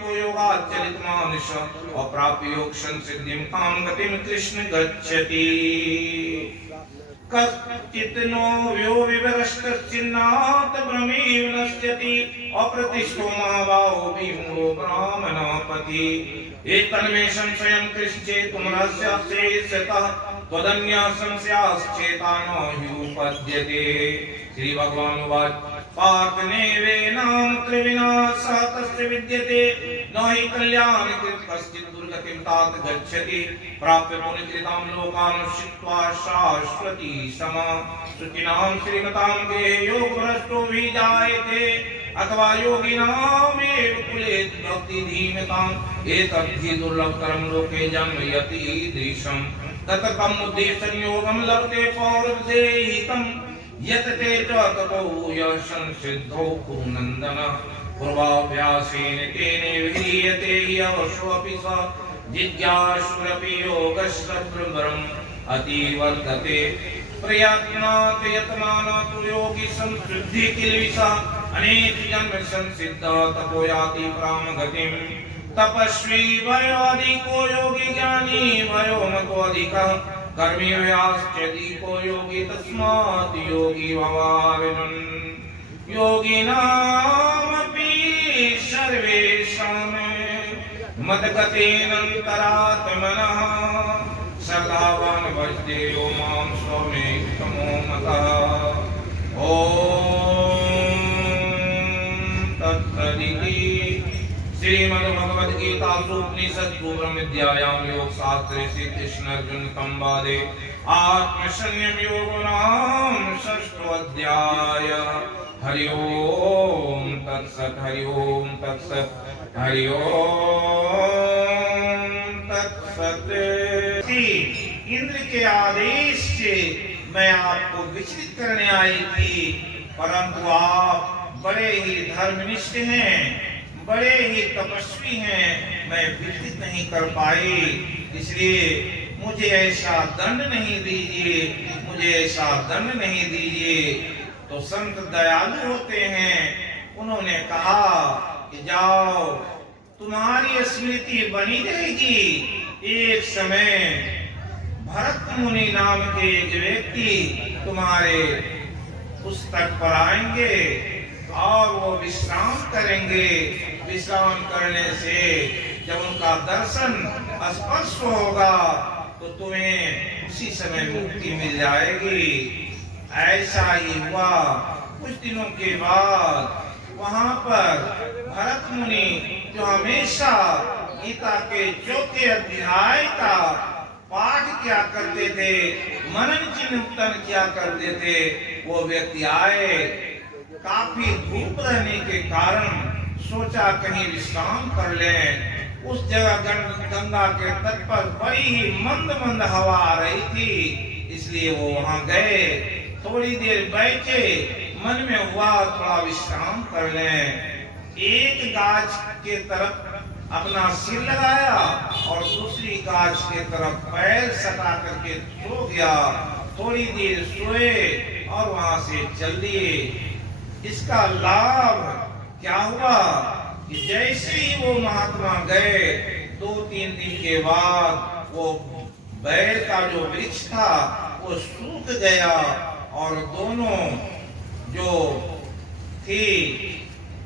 को योगाचलित मानुष अप्राप्य योग संसिद्धिं काम गतिं कृष्ण गच्छति कश्चित् नो यो विवरश्चिन्नात् भ्रमेव नश्यति अप्रतिष्ठो महाबाहो विमूढो ब्राह्मणपति एतन्मे संशयं कृष्ण चेतुं रहस्यस्येषतः त्वदन्यः संशयाश्चेता न हि उपद्यते। श्री भगवान उवाच पार्थ नैवेनां त्रिविनाशः तस्य विद्यते न हि कल्याणकृत् कश्चित् दुर्गतिं तात गच्छति प्राप्य पुण्यकृतां लोकानुष्ठित्वा शाश्वती समा शुचिनां श्रीमतां गेहे योगभ्रष्टो विजायते अथवा योगिनामेव कुले भक्तिधीमताम् एतद्धि दुर्लभतरं लोके जन्मयति ईदृशम् ततः उद्देश्यं योगं लभते पौरुषेहितं यतते च ततो यः संसिद्धो कुरुनन्दन पूर्वाभ्यासेन तेन विधीयते ह्यवश्वपि स जिज्ञासुरपि योगस्तत्रम् अतिवर्तते प्रयत्नात् यतमानः योगी संसिद्धि किल्बिषः अनेक जन्म संसिद्ध तपो याति परामगतिम् तपस्वी भयो अधिको योगी ज्ञानी भयो मतो अधिकः कर्मी व्याश्चदीको योगी तस्मात् योगी भवार्जुन योगिनामपि सर्वेषां मद्गतेनन्तरात्मनः श्रद्धावान् भजते यो मां स्वमेकमो मतः। ओम तत्सदिति श्रीमद्भगवद्गीतासु उपनिषत्सु ब्रह्मविद्यायां योगशास्त्रे श्री कृष्ण अर्जुन संवादे आत्मसंयम योगो नाम षष्ठोऽध्याय। हरि ओम तत्सत् हरि ओम तत्सत् हरि ओम तत्सत्। इंद्र के आदेश से मैं आपको विचलित करने आई थी परंतु आप बड़े ही धर्मनिष्ठ हैं बड़े ही तपस्वी हैं मैं विचलित नहीं कर पाई इसलिए मुझे ऐसा दंड नहीं दीजिए मुझे ऐसा दंड नहीं दीजिए। तो संत दयालु होते हैं उन्होंने कहा कि जाओ तुम्हारी स्मृति बनी रहेगी एक समय भरत मुनि नाम के एक व्यक्ति तुम्हारे पुस्तक पर आएंगे और वो विश्राम करेंगे विश्राम करने से जब उनका दर्शन स्पर्श होगा तो तुम्हें उसी समय मुक्ति मिल जाएगी। ऐसा ही हुआ कुछ दिनों के बाद वहां पर भरत मुनि जो हमेशा गीता के चौथे अध्याय का पाठ किया करते थे मनन चिंतन किया करते थे वो व्यक्ति आए काफी धूप रहने के कारण सोचा कहीं विश्राम कर लें। उस जगह गंगा के तट पर बड़ी ही मंद मंद हवा आ रही थी इसलिए वो वहां गए थोड़ी देर बैठे मन में हुआ थोड़ा विश्राम कर लें। एक गाछ के तरफ अपना सिर लगाया और दूसरी गाछ के तरफ पैर सटा करके सो गया। थोड़ी देर सोए और वहां से चल दिए। इसका लाभ क्या हुआ कि जैसे ही वो महात्मा गए 2-3 दिन के बाद वो बैर का जो वृक्ष था वो सूख गया और दोनों जो थी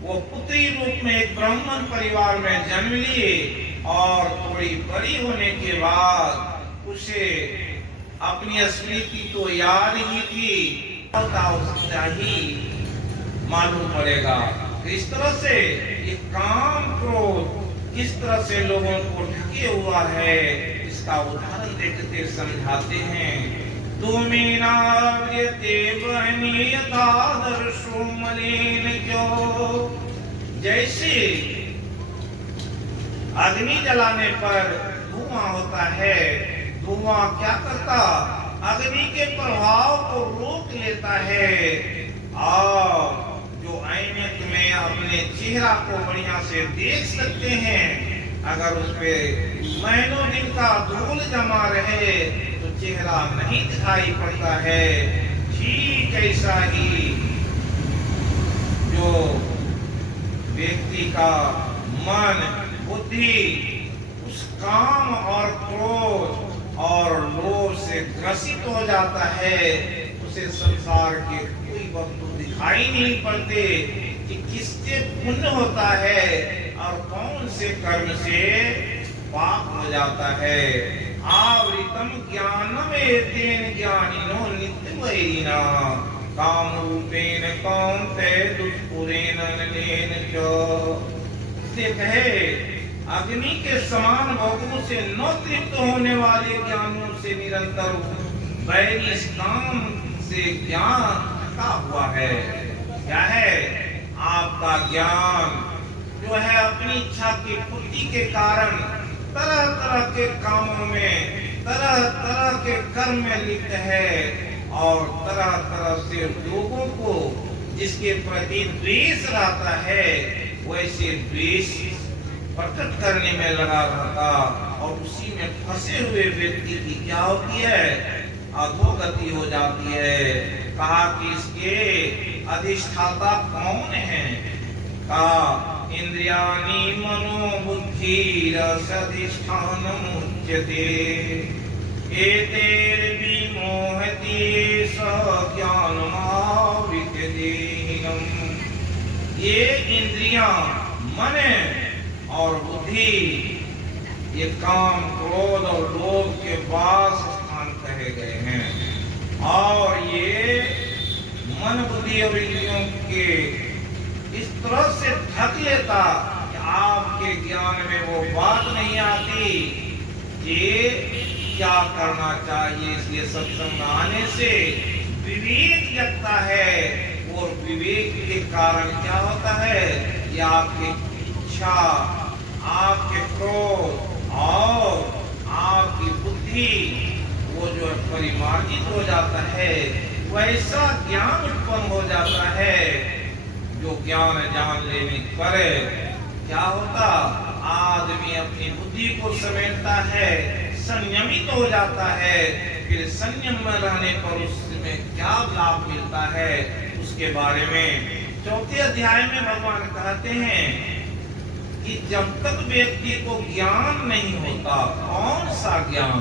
वो पुत्री रूप में एक ब्राह्मण परिवार में जन्म लिए और थोड़ी बड़ी होने के बाद उसे अपनी स्मृति तो याद ही थी ही मालूम पड़ेगा किस तरह से ये काम क्रोध किस तरह से लोगों को ढके हुआ है इसका उदाहरण देखते समझाते हैं। जैसे अग्नि जलाने पर धुआं होता है धुआं क्या करता अग्नि के प्रभाव को रोक लेता है और जो ऐनक में अपने चेहरा को बढ़िया से देख सकते हैं अगर उस पे महीनों दिन का धूल जमा रहे तो चेहरा नहीं दिखाई पड़ता है। ठीक ऐसा ही जो व्यक्ति का मन बुद्धि उस काम और क्रोध और लोभ से ग्रसित हो जाता है, उसे संसार के कोई वस्तु दिखाई नहीं पड़ते कि किससे पुण्य होता है और कौन से कर्म से पाप हो जाता है। आवृतम ज्ञानम एतेन ज्ञानिनो नित्यमयिना काम रूपेण कौन्तेय दुष्पुरेण नलेन च। इसलिए कहे अग्नि के समान भोगों से न तृप्त होने वाले ज्ञानों से निरंतर वैरी काम से ज्ञान का हुआ है। क्या है? आपका ज्ञान जो है अपनी इच्छा की पूर्ति के कारण तरह तरह के कामों में तरह तरह के कर्म में लिप्त है और तरह तरह से लोगों को जिसके प्रति द्वेष रहता है वैसे द्वेष प्रकट करने में लगा रहता और उसी में फंसे हुए व्यक्ति की क्या होती है? अधोगति हो जाती है। कहा कि इसके अधिष्ठाता कौन है? कहा इंद्रियाणि मनोबुद्धिरसधिष्ठानम् उच्यते एतैर्विमोहति स ज्ञानमावृत्यते। ये इंद्रियां मन और बुद्धि ये काम क्रोध और लोभ के वास स्थान कहे गए हैं और ये मन बुद्धि और इंद्रियों के इस तरह से ढक लेता कि आपके ज्ञान में वो बात नहीं आती कि क्या करना चाहिए। इसलिए सत्संग आने से विवेक जगता है और विवेक के कारण क्या होता है कि आपकी इच्छा आपके क्रोध और आपकी बुद्धि वो जो परिमार्जित हो जाता है, वैसा ज्ञान उत्पन्न हो जाता है जो ज्ञान जान लेने पर क्या होता? आदमी अपनी बुद्धि को समेटता है, संयमित हो जाता है। फिर संयम में रहने पर उसमें क्या लाभ मिलता है उसके बारे में 4थे अध्याय में भगवान कहते हैं कि जब तक व्यक्ति को ज्ञान नहीं होता, कौन सा ज्ञान?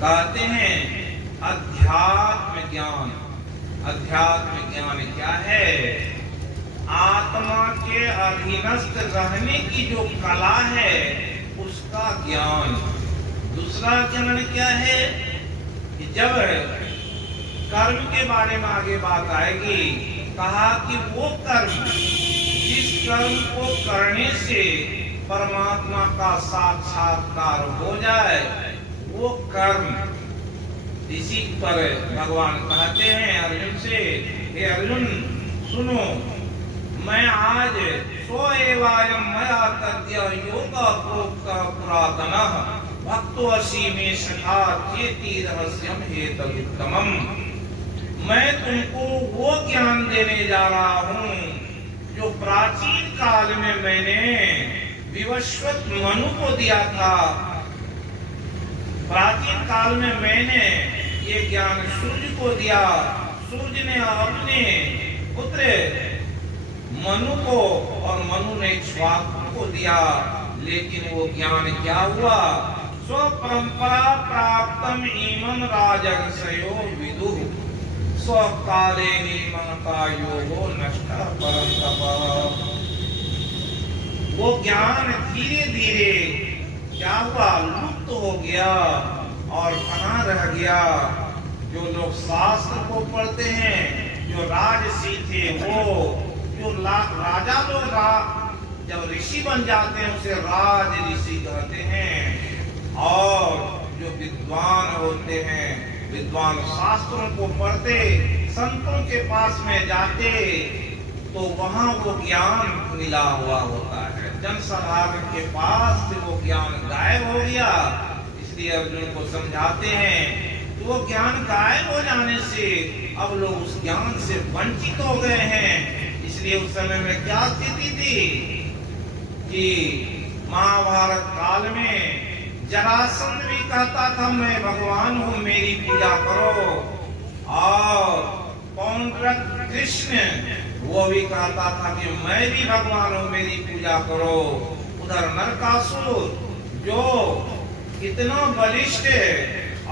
कहते हैं अध्यात्म ज्ञान। अध्यात्म ज्ञान क्या है? आत्मा के अधीनस्थ रहने की जो कला है उसका ज्ञान। दूसरा ज्ञान क्या है कि जब कर्म के बारे में आगे बात आएगी, कहा कि वो कर्म जिस कर्म को करने से परमात्मा का साक्षात्कार हो जाए वो कर्म। इसी पर भगवान कहते हैं अर्जुन से, हे अर्जुन सुनो, मैं आज स्वएवायं मया तद्य योगा प्रोक्तः पुरातनः भक्तो असि मे सखा चेति रहस्यम हेतुत्तमम्। मैं तुमको वो ज्ञान देने जा रहा हूँ जो प्राचीन काल में मैंने विवस्वत मनु को दिया था। प्राचीन काल में मैंने ये ज्ञान सूर्य को दिया, सूर्य ने अपने पुत्र मनु को और मनु ने इक्ष्वाकु को दिया। लेकिन वो ज्ञान क्या हुआ? स्व परंपरा प्राप्तम इमं राजर्षयो विदुः स्वकाले निमता योगो नष्टः परं तपः। वो ज्ञान धीरे धीरे क्या हुआ? लुप्त हो गया और कहाँ रह गया? जो लोग शास्त्र को पढ़ते हैं, जो राजसी थे, वो जो राजा लोग जब ऋषि बन जाते हैं उसे राज ऋषि कहते हैं। और जो विद्वान होते हैं, विद्वान शास्त्रों को पढ़ते, संतों के पास में जाते तो वहां वो ज्ञान मिला हुआ होता है। जनसाधारण के पास से वो ज्ञान गायब हो गया। इसलिए अर्जुन को समझाते हैं तो वो ज्ञान गायब हो जाने से अब लोग उस ज्ञान से वंचित हो गए हैं। इसलिए उस समय में क्या स्थिति थी कि महाभारत काल में जरासंध भी कहता था मैं भगवान हूँ, मेरी पूजा करो। और पौंड्रक कृष्ण वो भी कहता था कि मैं भी भगवान हूँ, मेरी पूजा करो। उधर नरकासुर जो इतना बलिष्ठ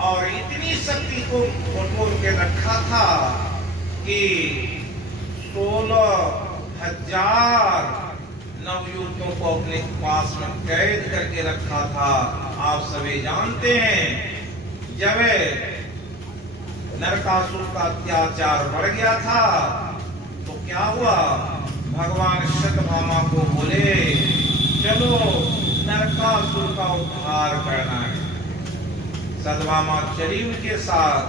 और इतनी शक्ति को बटोर के रखा था कि 16,000 नवयुवकों को अपने पास में कैद करके रखा था। आप सभी जानते हैं, जब नरकासुर का अत्याचार बढ़ गया था तो क्या हुआ, भगवान सत्यभामा को बोले चलो नरकासुर का उद्धार करना है। सत्यभामा चली उनके साथ।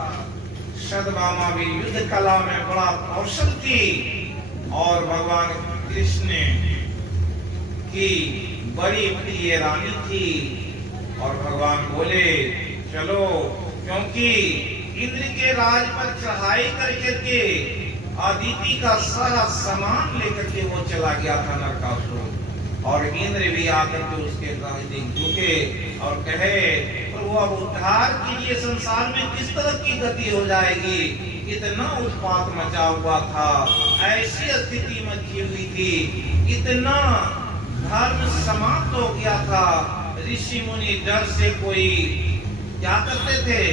सत्यभामा भी युद्ध कला में बड़ा कौशल थी और भगवान कृष्ण की बड़ी प्रिय रानी थी। और भगवान बोले चलो, क्योंकि इंद्र के राज पर चढ़ाई करके अदिति का सारा सामान लेकर के वो चला गया था नरकासुर। और इंद्र भी आकर के उसके झुके और कहे प्रभु अब उद्धार कीजिए, संसार में किस तरह की गति हो जाएगी। इतना उत्पात मचा हुआ था, ऐसी स्थिति मची हुई थी, इतना धर्म समाप्त हो गया था। ऋषि मुनि डर से कोई क्या करते थे,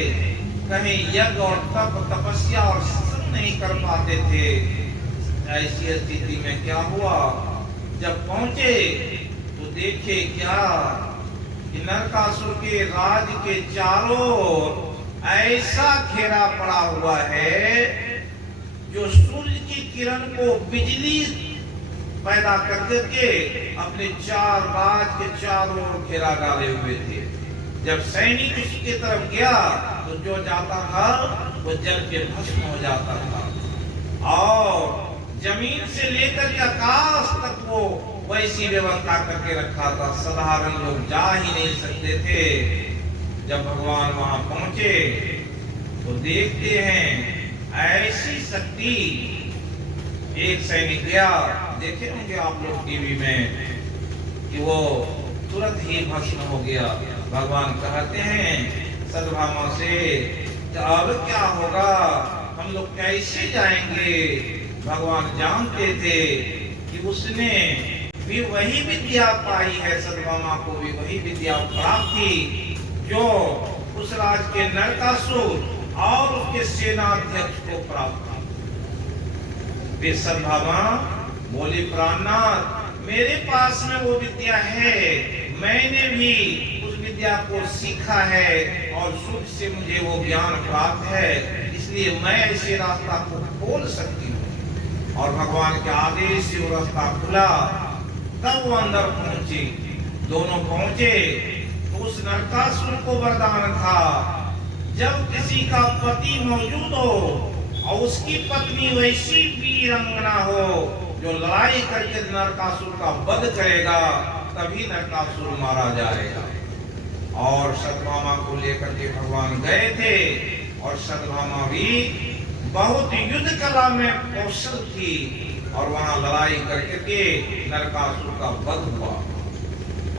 कहीं यज्ञ और तप तपस्या और सत्संग नहीं कर पाते थे। ऐसी स्थिति में क्या हुआ, जब पहुंचे तो देखे क्या कि नरकासुर के राज के चारों ऐसा घेरा पड़ा हुआ है जो सूर्य की किरण को बिजली पैदा करके अपने चार राज के चारों ओर घेरा डाले हुए थे। जब सैनिक उसकी तरफ गया तो जो जाता था वो जल के भस्म हो जाता था और जमीन से लेकर के आकाश तक वो वैसी व्यवस्था करके रखा था, साधारण लोग जा ही नहीं सकते थे। जब भगवान वहां पहुंचे तो देखते हैं ऐसी शक्ति। एक सैनिक गया, देखे होंगे आप लोग टीवी में, कि वो तुरंत ही भस्म हो गया। भगवान कहते हैं सत्यभामा से अब क्या होगा, हम लोग कैसे जाएंगे। भगवान जानते थे कि उसने भी वही विद्या पाई है, सत्यभामा को भी वही विद्या प्राप्त थी जो उस राज के नरकासुर और उसके सेनाध्यक्ष को प्राप्त थी। सत्यभामा बोली प्राणनाथ मेरे पास में वो विद्या है, मैंने भी उस विद्या को सीखा है और सुख से मुझे वो ज्ञान प्राप्त है, इसलिए मैं ऐसे रास्ता को खोल सकती हूँ। और भगवान के आदेश से वो रास्ता खुला, तब वो अंदर पहुंचे। दोनों पहुंचे तो उस नरकासुर को वरदान था, जब किसी का पति मौजूद हो और उसकी पत्नी वैसी वीरांगना हो जो लड़ाई करके नरकासुर का वध करेगा, तभी नरकासुर मारा जाएगा। और सत्यभामा को लेकर के भगवान गए थे और सत्यभामा भी बहुत युद्ध कला में कौशल थी और वहां लड़ाई करके नरकासुर का वध हुआ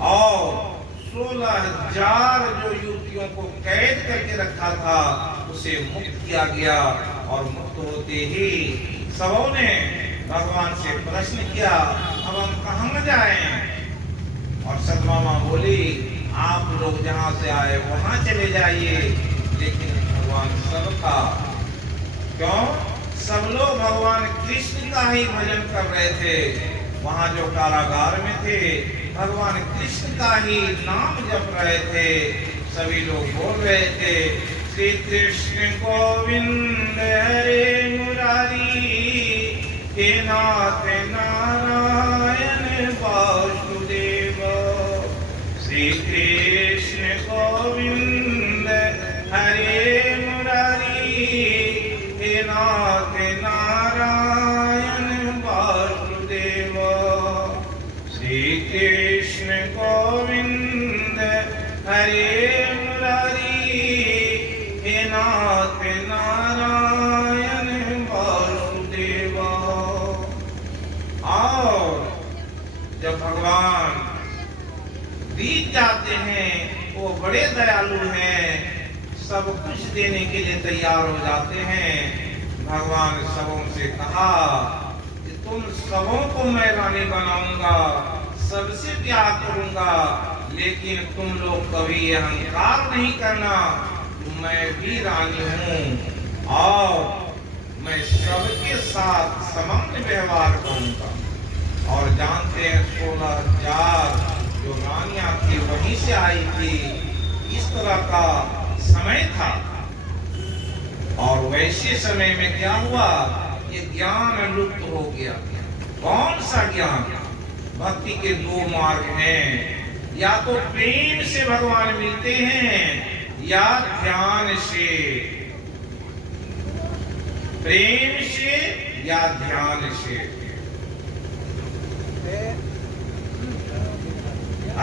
और 16,000 जो युवतियों को कैद करके रखा था उसे मुक्त किया गया। और मुक्त होते ही सबों ने भगवान से प्रश्न किया अब हम कहाँ जाएं। और सत्यभामा बोली आप लोग जहाँ से आए वहां चले जाइए। लेकिन भगवान सबका क्यों, सब लोग भगवान कृष्ण का ही भजन कर रहे थे। वहां जो कारागार में थे भगवान कृष्ण का ही नाम जप रहे थे। सभी लोग बोल रहे थे श्री कृष्ण गोविंद हरे मुरारी, हे नाथ नारायण वासुदेव। श्री कृष्ण गोविंद हरे मुरारी, हे नाथ नारायण वासुदेव। श्री कृष्ण गोविंद हरे मुरारी, हे नाथ नारायण वासुदेव। और जब भगवान बीत जाते हैं वो बड़े दयालु हैं, सब कुछ देने के लिए तैयार हो जाते हैं। भगवान सबों से कहा कि तुम सबों को मैं रानी बनाऊंगा, सबसे प्यार करूंगा, लेकिन तुम लोग कभी अहंकार नहीं करना, मैं भी रानी हूँ और मैं सबके साथ समान व्यवहार करूंगा। और जानते हैं 16,000 जो रानियां थी वहीं से आई थी। इस तरह का समय था। और वैसे समय में क्या हुआ, ये ज्ञान लुप्त हो गया। कौन सा ज्ञान? भक्ति के दो मार्ग हैं, या तो प्रेम से भगवान मिलते हैं या ध्यान से। प्रेम से या ध्यान से।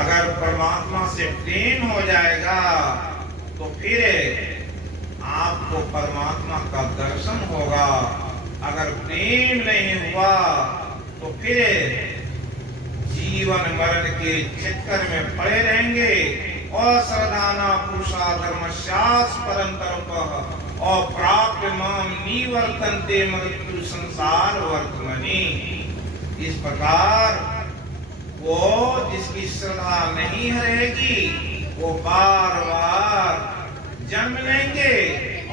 अगर परमात्मा से प्रेम हो जाएगा तो फिर आपको परमात्मा का दर्शन होगा। अगर प्रेम नहीं हुआ तो फिर जीवन मरण के चक्कर में पड़े रहेंगे। अश्रद्धाना पुरुषा धर्मशास परंतरपः अप्राप्य माम निवर्तन्ते मृत्यु संसार वर्तमनि। इस प्रकार वो जिसकी श्रद्धा नहीं रहेगी वो बार बार जन्म लेंगे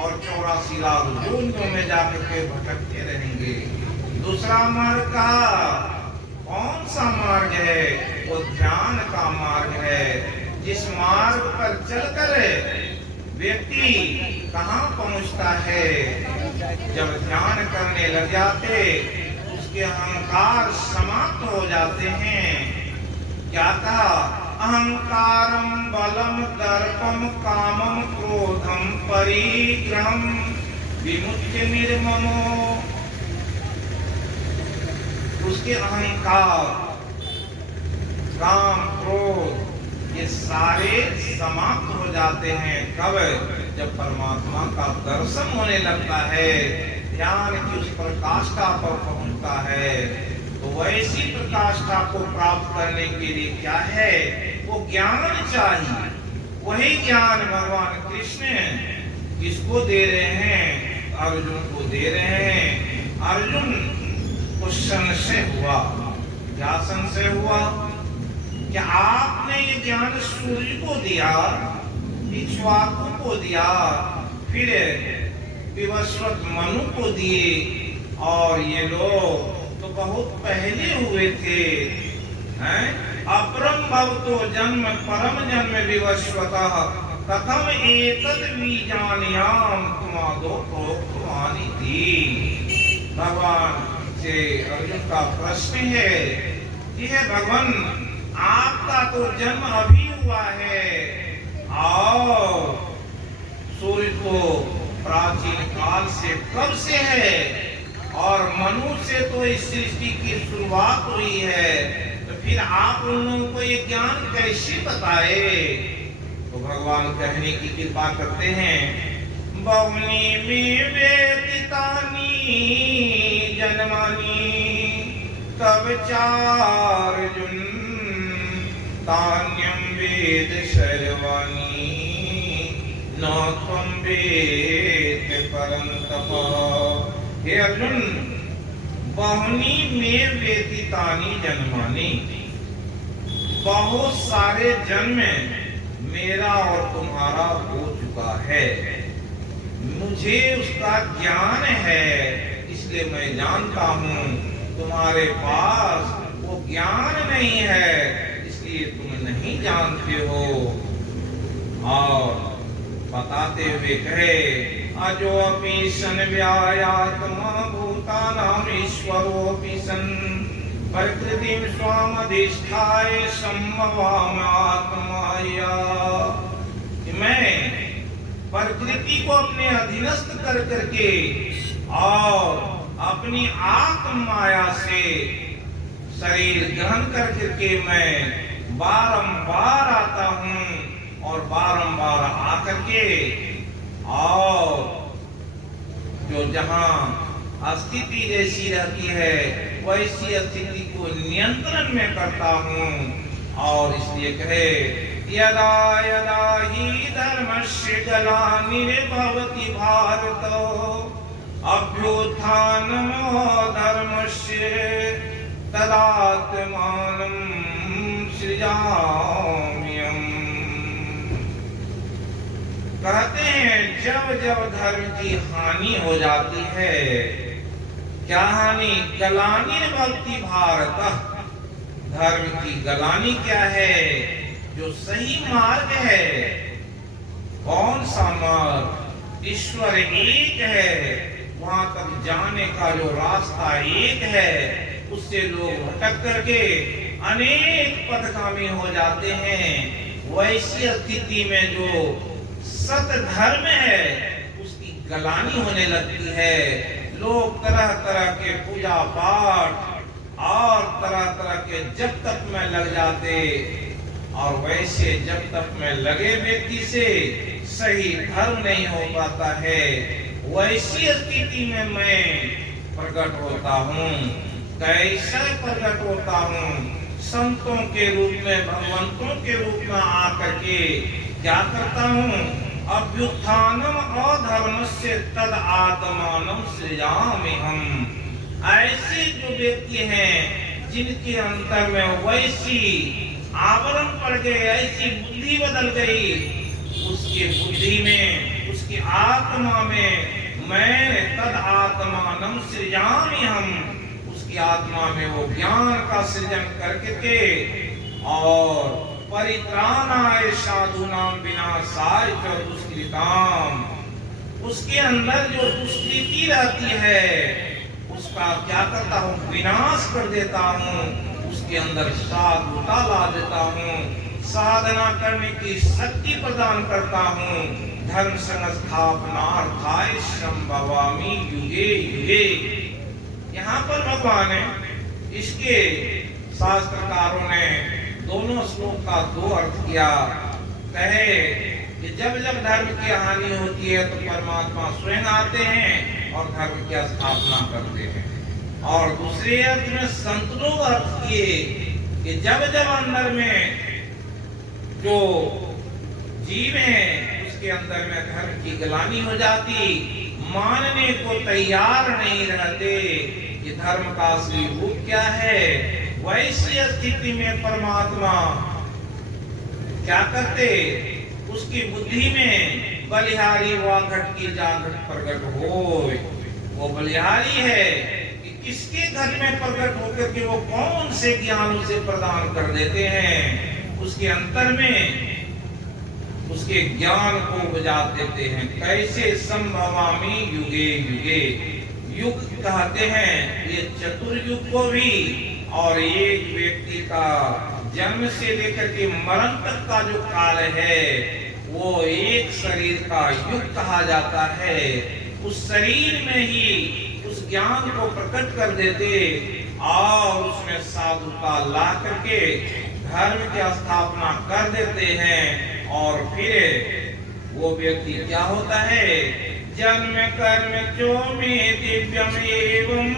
और 84 लाख योनियों में जाकर के भटकते रहेंगे। दूसरा मार्ग का कौन सा मार्ग है? वो ध्यान का मार्ग है। जिस मार्ग पर चलकर व्यक्ति कहाँ पहुँचता है? जब ध्यान करने लग जाते उसके अहंकार समाप्त हो जाते हैं। क्या कहा? अहंकारम बलम दर्पम कामम क्रोधम परिग्रहम विमुच्य निर्ममो। उसके अहंकार, काम, क्रोध ये सारे समाप्त हो जाते हैं। कब? जब परमात्मा का दर्शन होने लगता है, ध्यान की उस प्रकाष्ठा पर पहुंचता है। तो वैसी प्रकाष्ठा को प्राप्त करने के लिए क्या है? वो ज्ञान चाहिए। वही ज्ञान भगवान कृष्ण किसको दे रहे हैं? अर्जुन को दे रहे हैं। अर्जुन को संशय हुआ। क्या संशय हुआ? क्या आपने ये ज्ञान सूर्य को दिया, इक्ष्वाकु को दिया, फिर विवस्वत मनु को दिए, और ये लोग तो बहुत पहले हुए थे। हैं? अपरम भवतो जन्म परम जन्म विवस्वतः कथम एतद् विजानयाम तुमादो प्रोक्तवानि थी। भगवान से अर्जुन का प्रश्न है कि हे भगवान, आपका तो जन्म अभी हुआ है और सूर्य तो प्राचीन काल से कब से है, और मनु से तो इस सृष्टि की शुरुआत हुई है, तो फिर आप उन लोगों को ये ज्ञान कैसे बताए? तो भगवान कहने की कृपा करते हैं, बहुनी में व्यतीतानि जन्मानि तब चार्जुन तान्यम वेद सर्वाणि न त्वं वेद परन्तप। हे अर्जुन, बहुनी में व्यतीतानि जन्मानि, बहुत सारे जन्म मेरा और तुम्हारा हो चुका है। मुझे उसका ज्ञान है, इसलिए मैं जानता हूँ। तुम्हारे पास वो ज्ञान नहीं है, इसलिए तुम नहीं जानते हो। और बताते हुए कहे, अजो अपि सन व्यायात्मा भूतानाम ईश्वरोऽपि सन् प्रकृतिं स्वामधिष्ठाय सम्भवामि आत्माया। मैं प्रकृति को अपने अधीनस्थ कर करके और अपनी आत्म माया से शरीर ग्रहण कर करके मैं बारंबार आता हूँ और बारंबार आकर के और जो जहाँ स्थिति जैसी रहती है वैसी स्थिति को नियंत्रण में करता हूँ। और इसलिए कहे, यदा यदा ही धर्मस्य ग्लानिर्भवति भारत अभ्युत्थानमो धर्मस्य तदात्मानं सृजाम्यहम्। कहते हैं जब जब धर्म की हानि हो जाती है, क्या हानि? ग्लानिर्भवति भारत। धर्म की ग्लानि क्या है? जो सही मार्ग है। कौन सा मार्ग? ईश्वर एक है, वहां तक जाने का जो रास्ता एक है, उससे लोग भटक करके अनेक पथगामी हो जाते हैं। वैसी स्थिति में जो सत धर्म है उसकी ग्लानि होने लगती है। लोग तरह तरह के पूजा पाठ और तरह तरह के जप तप में लग जाते, और वैसे जब तक में लगे व्यक्ति से सही धर्म नहीं हो पाता है। वैसी स्थिति में मैं प्रकट होता हूँ। कैसे प्रकट होता हूँ? संतों के रूप में, भगवंतों के रूप में आकर के क्या करता हूँ? अभ्युत्थानम अधर्मस्य तद आत्मानं सृजाम्यहम्। ऐसे जो व्यक्ति हैं जिनके अंतर में वैसी आवरण पड़ गए, ऐसी बुद्धि बदल गई, उसकी बुद्धि में, उसकी आत्मा में मैं तद आत्मानं सृजाम्यहम्। उसकी आत्मा में वो ज्ञान का सृजन करके के और परित्राणाय साधूनां विनाशाय च दुष्कृताम्। उसके अंदर जो दुष्कृति रहती है उसका क्या करता हूँ? विनाश कर देता हूँ। उसके अंदर साधुता ला देता हूँ, साधना करने की शक्ति प्रदान करता हूँ। धर्म संस्थापनार्थाय संभवामि युगे युगे। यहाँ पर भगवान है, इसके शास्त्रकारों ने दोनों श्लोक का दो अर्थ किया। कहे कि जब जब धर्म की हानि होती है तो परमात्मा स्वयं आते हैं और धर्म की स्थापना करते हैं। और दूसरे अर्थ में संत लोग अर्थ किए कि जब जब अंदर में जो जीव है उसके अंदर में धर्म की ग्लानि हो जाती, मानने को तैयार नहीं रहते कि धर्म का असली रूप क्या है, वैसी स्थिति में परमात्मा क्या करते? उसकी बुद्धि में बलिहारी वाघट की जागृत प्रकट हो। वो बलिहारी है कि किसके घर में प्रकट होकर के वो कौन से ज्ञान उसे प्रदान कर देते हैं, उसके अंतर में उसके ज्ञान को बुझा देते हैं। कैसे? संभवामि युगे युगे। युग कहते हैं ये चतुर्युग को भी, और एक व्यक्ति का जन्म से लेकर के मरण तक का जो काल है वो एक शरीर का युग कहा जाता है। उस शरीर में ही उस ज्ञान को प्रकट कर देते और उसमें साधुता ला करके धर्म की स्थापना कर देते हैं। और फिर वो व्यक्ति क्या होता है? जन्म कर्म चो में दिव्यम एवं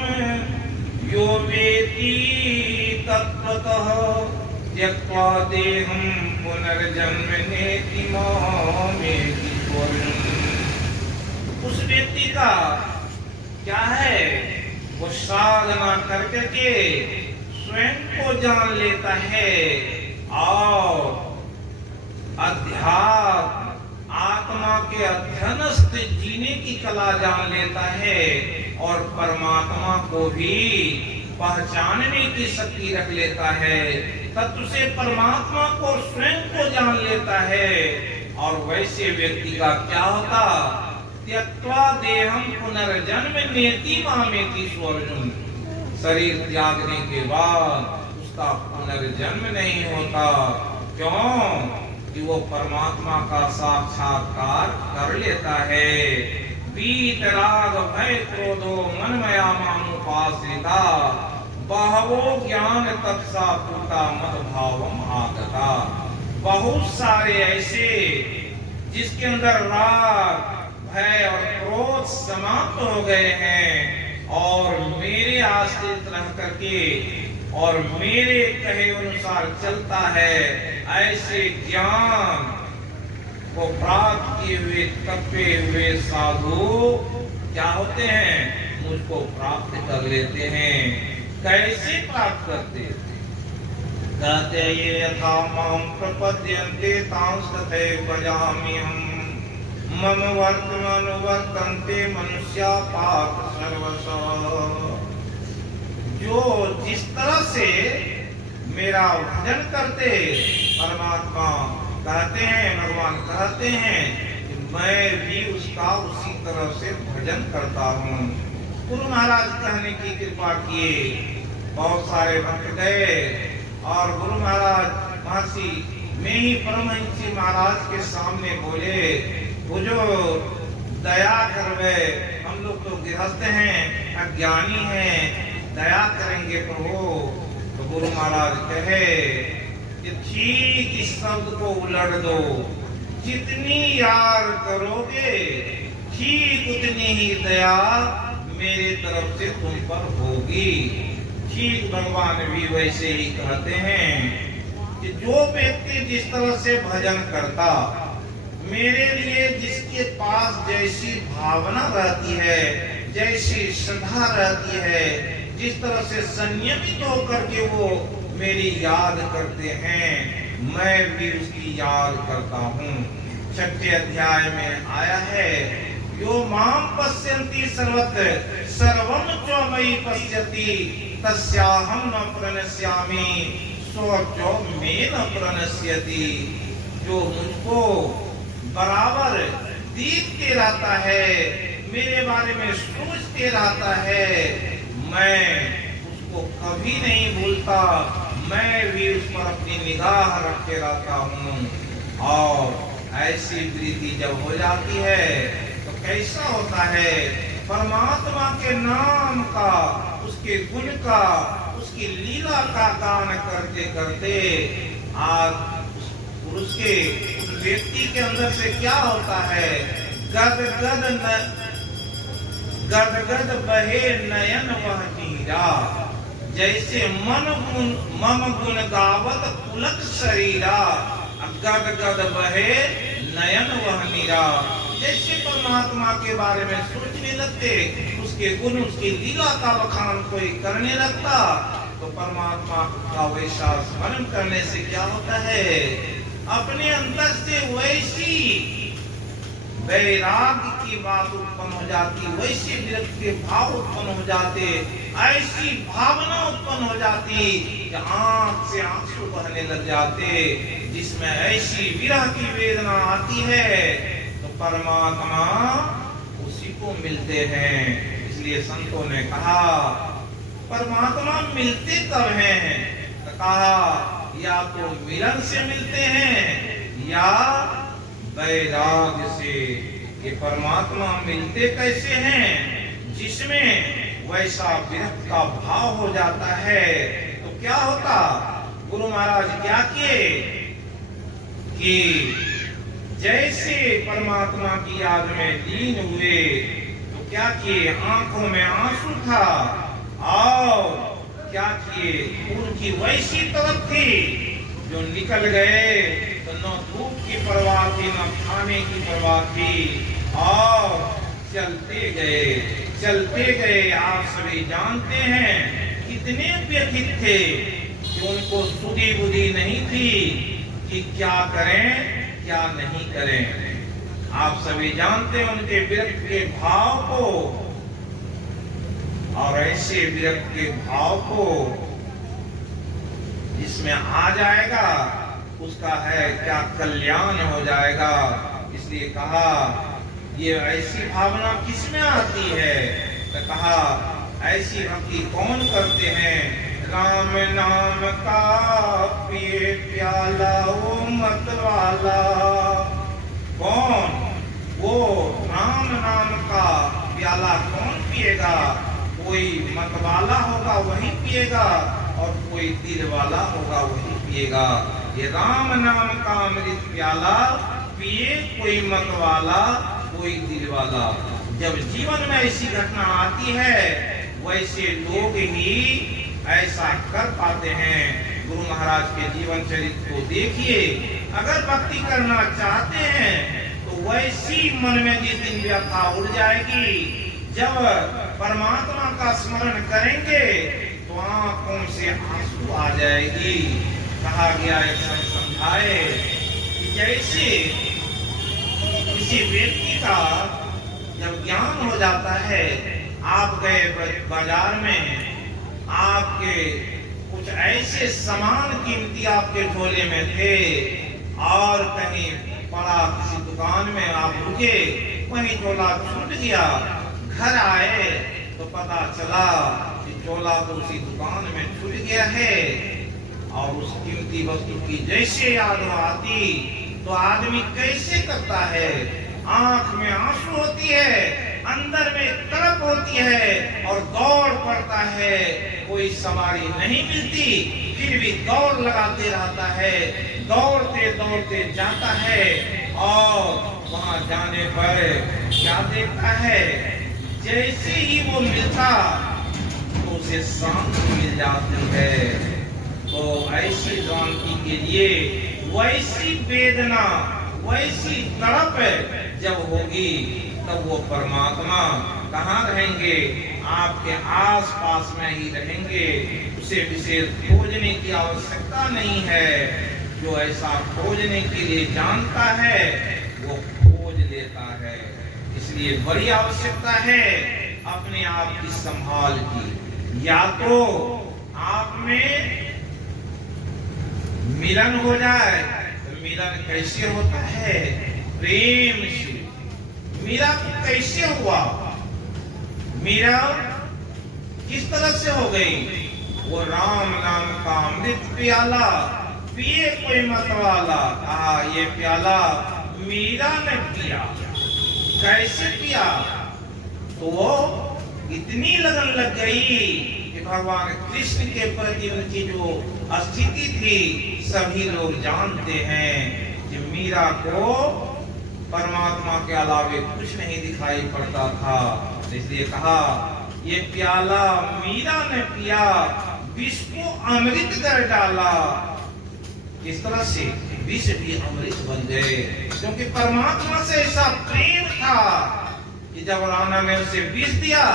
यो वेति तत्वतः त्यक्त्वा देहं पुनर्जन्म नेति मामेति स्वयं। उस व्यक्ति का क्या है? वो साधना करके के स्वयं को जान लेता है और अध्यात्म आत्मा के अध्ययनस्थ जीने की कला जान लेता है और परमात्मा को भी पहचानने की शक्ति रख लेता है। तत्व से परमात्मा को स्वयं को जान लेता है। और वैसे व्यक्ति का क्या होता? त्यक्त्वा देहं पुनर्जन्म नेति मामेति अर्जुन। शरीर त्यागने के बाद उसका पुनर्जन्म नहीं होता। क्यों? कि वो परमात्मा का साक्षात्कार कर लेता है। वीतराग भय क्रोधो मनमया मामुपाश्रिता बहवो ज्ञान तत्सा पूता मद भावम आगता। बहुत सारे ऐसे जिसके अंदर राग भय और क्रोध समाप्त हो गए हैं और मेरे आश्रित रह करके और मेरे कहे अनुसार चलता है, ऐसे ज्ञान को प्राप्त किए हुए तपे हुए साधु क्या होते हैं, मुझको प्राप्त कर लेते हैं। कैसे प्राप्त करते थे? कहते ये यथा माम प्रपद्यन्ते तांस तथैव भजाम्यहम् मम वर्तमान वर्तन्ते मनुष्या पार्थ सर्वशः। जो जिस तरह से मेरा भजन करते, परमात्मा कहते हैं, भगवान कहते हैं कि मैं भी उसका उसी तरह से भजन करता हूँ। गुरु महाराज कहने की कृपा किए, बहुत सारे भक्त गए और गुरु महाराज महर्षि में ही परमहंस महाराज के सामने बोले, वो जो दया करवे, हम लोग तो गृहस्थ हैं, अज्ञानी हैं, दया करेंगे प्रभु। तो गुरु महाराज कहे कि ठीक इस शब्द को उलट दो, जितनी यार करोगे ठीक उतनी ही दया मेरे तरफ से तुम पर होगी। ठीक भगवान भी वैसे ही कहते हैं कि जो व्यक्ति जिस तरह से भजन करता, मेरे लिए जिसके पास जैसी भावना रहती है, जैसी श्रद्धा रहती है, जिस तरह से संयमित होकर के वो मेरी याद करते हैं, मैं भी उसकी याद करता हूँ। 6 अध्याय में आया है, यो माम पश्यन्ति सर्वत्र सर्वं च मयि पश्यति तस्याहं न प्रणश्यामि सो च मे न प्रणश्यति। जो मुझको बराबर देखते रहता है, मेरे बारे में सोचते रहता है, मैं उसको कभी नहीं भूलता, मैं भी उस पर अपनी निगाह रखे रहता हूँ। और ऐसी वृद्धि जब हो जाती है तो कैसा होता है, परमात्मा के नाम का, उसके गुण का, उसकी लीला का गान करते करते आज पुरुष के, उस व्यक्ति के अंदर से क्या होता है, गद गद बहे नयन वह नीरा। जैसे मम गुण गावत पुलक शरीरा, गद गद बहे नयन वह नीरा। जैसे परमात्मा के बारे में सोचने लगते, उसके गुण, उसकी लीला का बखान कोई करने लगता, तो परमात्मा का वैसा स्मरण करने से क्या होता है, अपने अंदर से वैसी वैराग्य की बात उत्पन्न हो जाती, वैसे विरक्ति के भाव उत्पन्न हो जाते, ऐसी भावना उत्पन्न हो जाती कि आंख से आंसू बहने लग जाते, जिसमें ऐसी विरह की वेदना आती है। तो परमात्मा उसी को मिलते हैं। इसलिए संतों ने कहा परमात्मा मिलते कब हैं, तो कहा या तो मिलन से मिलते हैं या वैराग्य से। ये परमात्मा मिलते कैसे हैं, जिसमें वैसा विरक्त का भाव हो जाता है। तो क्या होता, गुरु महाराज क्या किए कि जैसे परमात्मा की याद में लीन हुए, तो क्या किए, आंखों में आंसू था और क्या किए, उनकी वैसी तरफ थी जो निकल गए तो न धूप की परवाह थी, न खाने की परवाह थी, और चलते गए। आप सभी जानते हैं कितने व्यथित थे कि उनको सुधी बुद्धि नहीं थी कि क्या करें क्या नहीं करें। आप सभी जानते हैं उनके विरक्त के भाव को, और ऐसे विरक्त के भाव को जिसमें आ जाएगा उसका है क्या कल्याण हो जाएगा। इसलिए कहा ये ऐसी भावना किसमें आती है, तो कहा ऐसी भक्ति कौन करते हैं, राम नाम का पिए प्याला वो मत वाला। कौन, वो राम नाम का प्याला कौन पिएगा, कोई मत वाला होगा वही पिएगा और कोई दिल वाला होगा वही पिएगा। ये राम नाम का अमृत प्याला पिए कोई मत वाला कोई दिल वाला। जब जीवन में ऐसी घटना आती है वैसे लोग ही ऐसा कर पाते हैं। गुरु महाराज के जीवन चरित्र को देखिए, अगर भक्ति करना चाहते हैं तो वैसी मन में जिस दिन व्यथा उड़ जाएगी, जब परमात्मा का स्मरण करेंगे तो आंखों से आंसू आ जाएगी। कहा गया एक समझाए कि जैसे किसी व्यक्ति का जब ज्ञान हो जाता है, आप गए बाजार में, आपके कुछ ऐसे सामान कीमती आपके झोले में थे और कहीं पड़ा किसी दुकान में आप रुके, वहीं झोला छूट गया, घर आए तो पता चला कि झोला तो उसी दुकान में छूट गया है। और उस कीमती वस्तु की जैसे याद आती तो आदमी कैसे करता है, आंख में आंसू होती है, अंदर में तड़प होती है और दौड़ पड़ता है। कोई सवारी नहीं मिलती फिर भी दौड़ लगाते रहता है, दौड़ते दौड़ते जाता है और वहां जाने पर क्या देखता है, जैसे ही वो मिलता तो उसे शांति मिल जाती है। तो ऐसी शांति के लिए वैसी वेदना, वैसी तड़प जब होगी तब वो परमात्मा कहाँ रहेंगे, आपके आस पास में ही रहेंगे। उसे विशेष खोजने की आवश्यकता नहीं है। जो ऐसा खोजने के लिए जानता है वो खोज लेता है। इसलिए बड़ी आवश्यकता है अपने आप की संभाल की। या तो आप में मिलन हो जाए, तो मिलन कैसे होता है, प्रेम से। मीरा कैसे हुआ, मीरा किस तरह से हो गई, वो राम नाम का अमृत प्याला पिए कोई मत वाला। कहा ये प्याला मीरा ने पिया। कैसे पिया, तो वो इतनी लगन लग गई कि भगवान कृष्ण के प्रति उनकी जो स्थिति थी सभी लोग जानते हैं कि मीरा को परमात्मा के अलावे कुछ नहीं दिखाई पड़ता था। इसलिए कहा ये प्याला मीरा ने पिया, विष को अमृत कर डाला। किस तरह से विष भी अमृत बन गए, क्योंकि परमात्मा से ऐसा प्रेम था कि जब राणा ने उसे विष दिया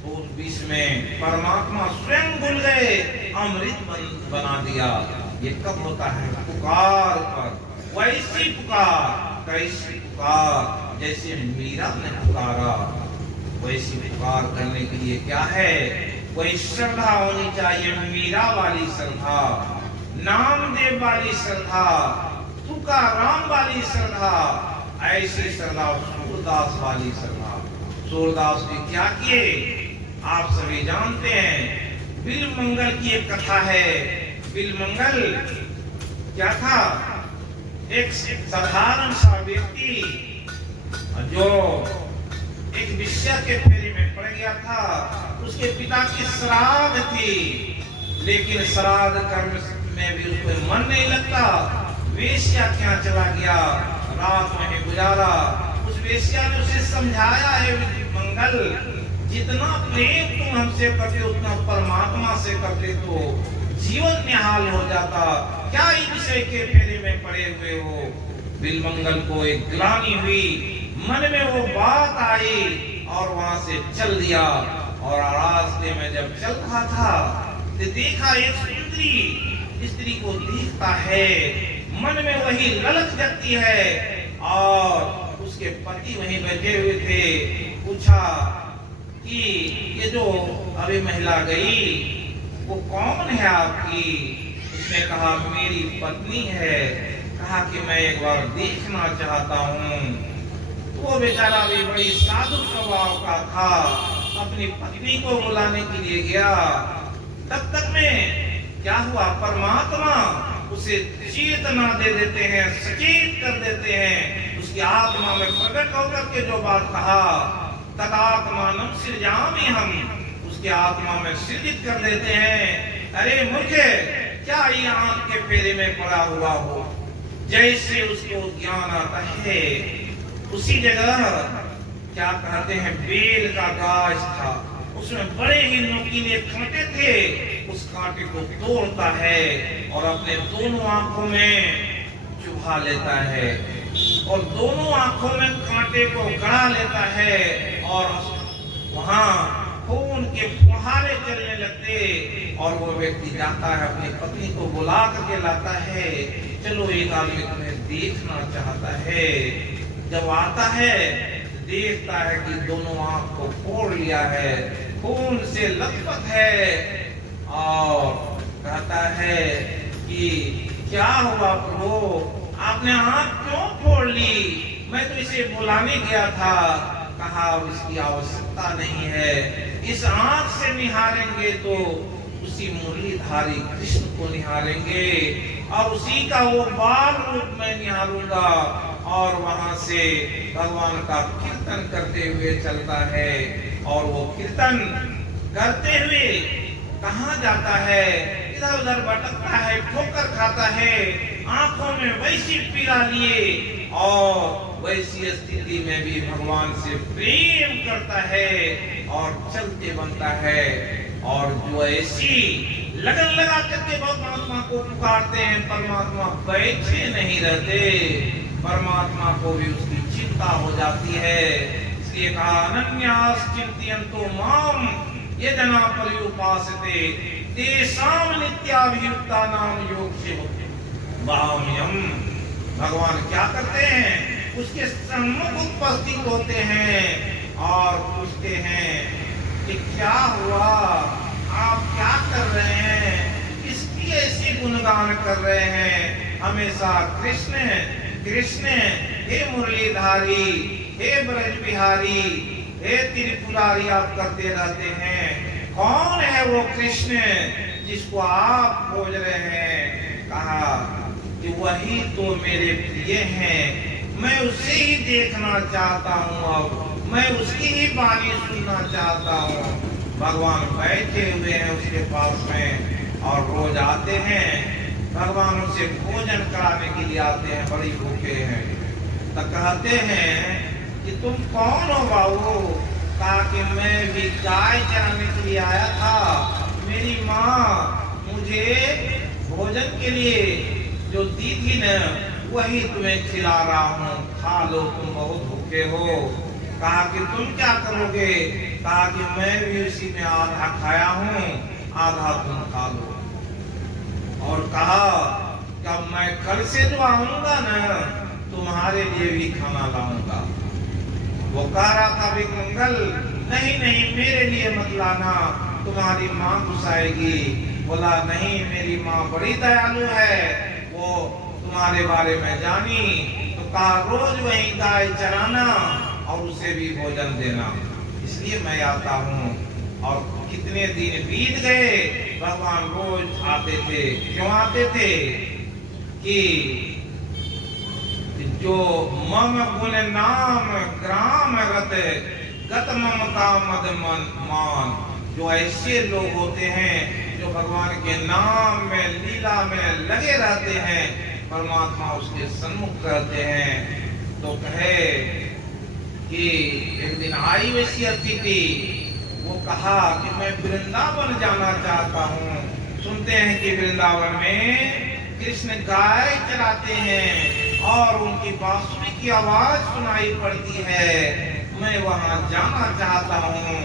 तो उस विष में परमात्मा स्वयं घुल गए, अमृत बना दिया। ये कब होता है, पुकार पर। वैसी पुकार, कैसी पुकार, जैसे मीरा ने पुकारा। वैसी पुकार करने के लिए क्या है, कोई श्रद्धा होनी चाहिए। मीरा वाली श्रद्धा, नामदेव वाली श्रद्धा, तुकाराम वाली श्रद्धा, ऐसी श्रद्धा सूरदास वाली श्रद्धा। सूरदास ने क्या किए आप सभी जानते हैं। बिल्वमंगल की एक कथा है। बिल्वमंगल क्या था, एक साधारण सा व्यक्ति जो एक विषय के फेरे में पड़ गया था। उसके पिता की श्राद्ध थी, लेकिन श्राद्ध कर्म में भी उसको मन नहीं लगता। वेश्या क्या चला गया, रात में गुजारा। उस वेश्या ने उसे समझाया है मंगल, जितना प्रेम तुम हमसे करते उतना परमात्मा से करते तो जीवन निहाल हो जाता। क्या इस विषय के फेरे में पड़े हुए हो। बिल्वमंगल को एक ग्लानि हुई, मन में वो बात आई और वहां से चल दिया। और रास्ते में जब चल रहा था तो देखा एक सुंदरी स्त्री को देखता है, मन में वही ललक जगती है। और उसके पति वहीं बैठे हुए थे। पूछा कि ये जो अभी महिला गई वो कौन है आपकी। उसने कहा मेरी पत्नी है। कहा कि मैं एक बार देखना चाहता हूँ। वो बेचारा भी बड़ी साधु स्वभाव का था, अपनी पत्नी को बुलाने के लिए गया। तब तक में क्या हुआ, परमात्मा उसे चेतना दे देते हैं, सचेत कर देते हैं। उसकी आत्मा में प्रकट होकर के जो बात कहा, तदात्मानं सृजामि हम, उसकी आत्मा में सृजित कर देते हैं। अरे मूर्खे, क्या ये आंख के फेरे में पड़ा हुआ हो। जैसे उसको ज्ञान आता है, उसी जगह क्या कहते हैं, बेल का गाछ था, उसमें बड़े ही नुकीले कांटे थे। उस कांटे को तोड़ता है और अपने दोनों आंखों में चुभा लेता है और दोनों आंखों में कांटे को गड़ा लेता है और वहां खून के फुहारे चलने लगते और वो व्यक्ति जाता है, अपनी पत्नी को बुला करके लाता है, चलो एक आदमी तुम्हें देखना चाहता है। जब आता है देखता है कि दोनों आंख को फोड़ लिया है, खून से लथपथ है, और कहता है कि क्या हुआ प्रभु, आपने आंख क्यों फोड़ ली? मैं तो इसे बुलाने गया था। कहा इसकी आवश्यकता नहीं है, इस आंख से निहारेंगे तो उसी मुरलीधारी कृष्ण को निहारेंगे और उसी का वो बाल रूप मैं निहारूंगा। और वहां से भगवान का कीर्तन करते हुए चलता है और वो कीर्तन करते हुए कहाँ जाता है, इधर उधर भटकता है, ठोकर खाता है, आंखों में वैसी पीड़ा लिए और वैसी स्थिति में भी भगवान से प्रेम करता है और चलते बनता है। और जो ऐसी लगन लगा करके परमात्मा को पुकारते हैं, परमात्मा बैठे नहीं रहते, परमात्मा को भी उसकी चिंता हो जाती है। इसलिए कहा अनन्यास चिंतयन्तो माम ये जना पर्युपासते तेषां नित्याभियुक्तानां योगक्षेमम्। भगवान क्या करते हैं, उसके सम्मुख उपस्थित होते हैं और पूछते हैं कि क्या हुआ, आप क्या कर रहे हैं, किसकी ऐसी गुणगान कर रहे हैं? हमेशा कृष्ण कृष्ण, हे मुरलीधारी, हे ब्रज बिहारी, हे त्रिपुरारी आप करते रहते हैं। कौन है वो कृष्ण जिसको आप खोज रहे हैं? कहा कि वही तो मेरे प्रिय हैं, मैं उसे ही देखना चाहता हूँ, अब मैं उसकी ही वाणी सुनना चाहता हूँ। भगवान बैठे हुए हैं उसके पास में और रोज आते हैं, भगवान उसे भोजन कराने के लिए आते हैं, बड़ी भूखे हैं। तो कहते हैं कि तुम कौन हो बाबू? कहा कि मैं भी गाय चराने के लिए आया था, मेरी माँ मुझे भोजन के लिए जो दी थी न वही तुम्हें खिला रहा हूँ, खा लो, तुम बहुत भूखे हो। कहा कि तुम क्या करोगे? कहा कि मैं भी उसी में आधा खाया हूँ, आधा तुम खा लो। और कहा कि अब मैं कल से जो आऊंगा न तुम्हारे लिए भी खाना लाऊंगा। वो कह रहा था विक्रमंगल, नहीं नहीं मेरे लिए मत लाना, तुम्हारी माँ गुस्साएगी। बोला नहीं, मेरी माँ बड़ी दयालु है, वो तुम्हारे बारे में जानी, तो कहा रोज वही गाय चराना और उसे भी भोजन देना, इसलिए मैं आता हूँ। और कितने दिन बीत गए, भगवान रोज आते थे। क्यों आते थे? कि जो मम गुण नाम ग्राम रत गत ममता मद मान, जो ऐसे लोग होते हैं जो भगवान के नाम में लीला में लगे रहते हैं, परमात्मा उसके सन्मुख रहते हैं। तो कहे कि एक दिन आई वैसी स्थिति, वो कहा कि मैं वृंदावन जाना चाहता हूँ। सुनते हैं कि वृंदावन में कृष्ण गाय चराते हैं और उनकी बांसुरी की आवाज सुनाई पड़ती है, मैं वहां जाना चाहता हूँ।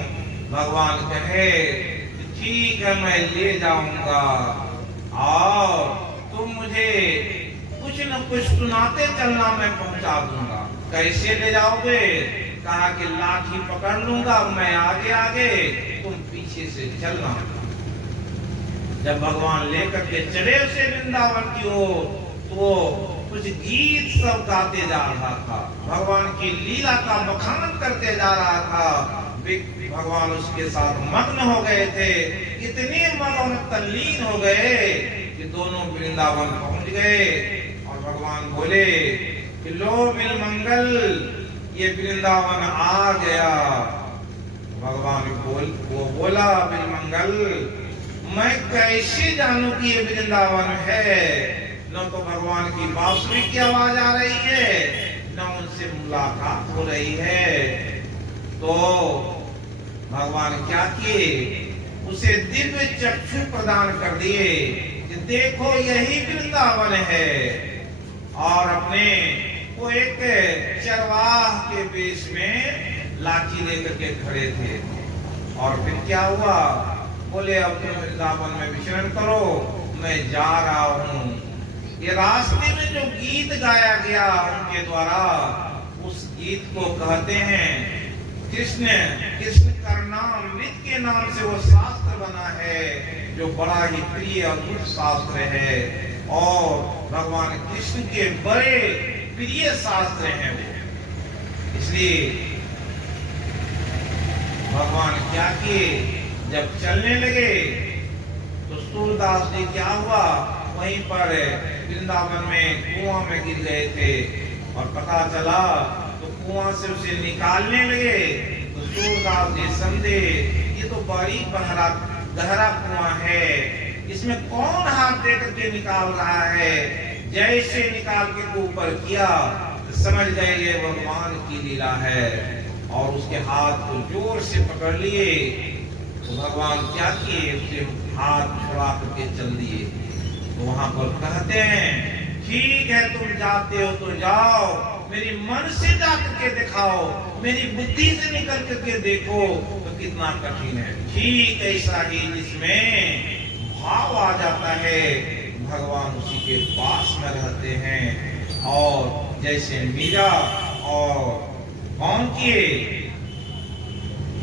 भगवान कहे ठीक है, मैं ले जाऊंगा और तुम मुझे कुछ न कुछ सुनाते चलना, मैं पहुंचा दूंगा। कैसे ले जाओगे? कहा कि लाठी पकड़ लूंगा, मैं आगे आगे, तुम पीछे से चलना। जब भगवान लेकर के चले उसे वृंदावन की ओर, तो कुछ गीत सब गाते जा रहा था, भगवान की लीला का बखान करते जा रहा था। भगवान उसके साथ मग्न हो गए थे, इतने मग्न तल्लीन हो गए कि दोनों वृंदावन पहुंच गए। और भगवान बोले कि लो मिल मंगल, ये वृंदावन आ गया। भगवान वो बोला बिल मंगल, मैं कैसे जानूं कि ये वृंदावन है? न तो भगवान की बांसुरी की आवाज आ रही है, न उनसे मुलाकात हो रही है। तो भगवान क्या किए? उसे दिव्य चक्षु प्रदान कर दिए कि देखो यही वृंदावन है। और अपने वो एक चरवाह के वेश में लाठी लेकर के खड़े थे। और फिर क्या हुआ? बोले अब तुम वृंदावन में विचरण करो, मैं जा रहा हूँ। ये रास्ते में जो गीत गाया गया उनके द्वारा, उस गीत को कहते हैं कृष्ण कृष्ण कर्णामृत के नाम से वो शास्त्र बना है, जो बड़ा ही प्रिय अद्भुत शास्त्र है और भगवान कृष्ण के बड़े प्रिय शास्त्र हैं वो। इसलिए भगवान क्या किए, जब चलने लगे तो सूरदास जी क्या हुआ, वहीं पर वृंदावन में कुआं में गिर गए थे और पता चला तो कुआं से उसे निकालने लगे। तो सूरदास जी समझे ये तो बड़ी गहरा कुआं है, इसमें कौन हाथ दे करके निकाल रहा है। जैसे निकाल के ऊपर किया तो समझ गए ये भगवान की लीला है और उसके हाथ को जोर से पकड़ लिए। तो भगवान क्या किए, उसके हाथ छुड़ा करके चल दिए। तो वहां पर कहते हैं ठीक है तुम जाते हो तो जाओ, मेरी मन से जा करके दिखाओ, मेरी बुद्धि से निकल करके देखो तो कितना कठिन है। ठीक ऐसा ही जिसमें भाव आ जाता है भगवान उसी के पास में रहते हैं। और जैसे मीरा और कौन किए,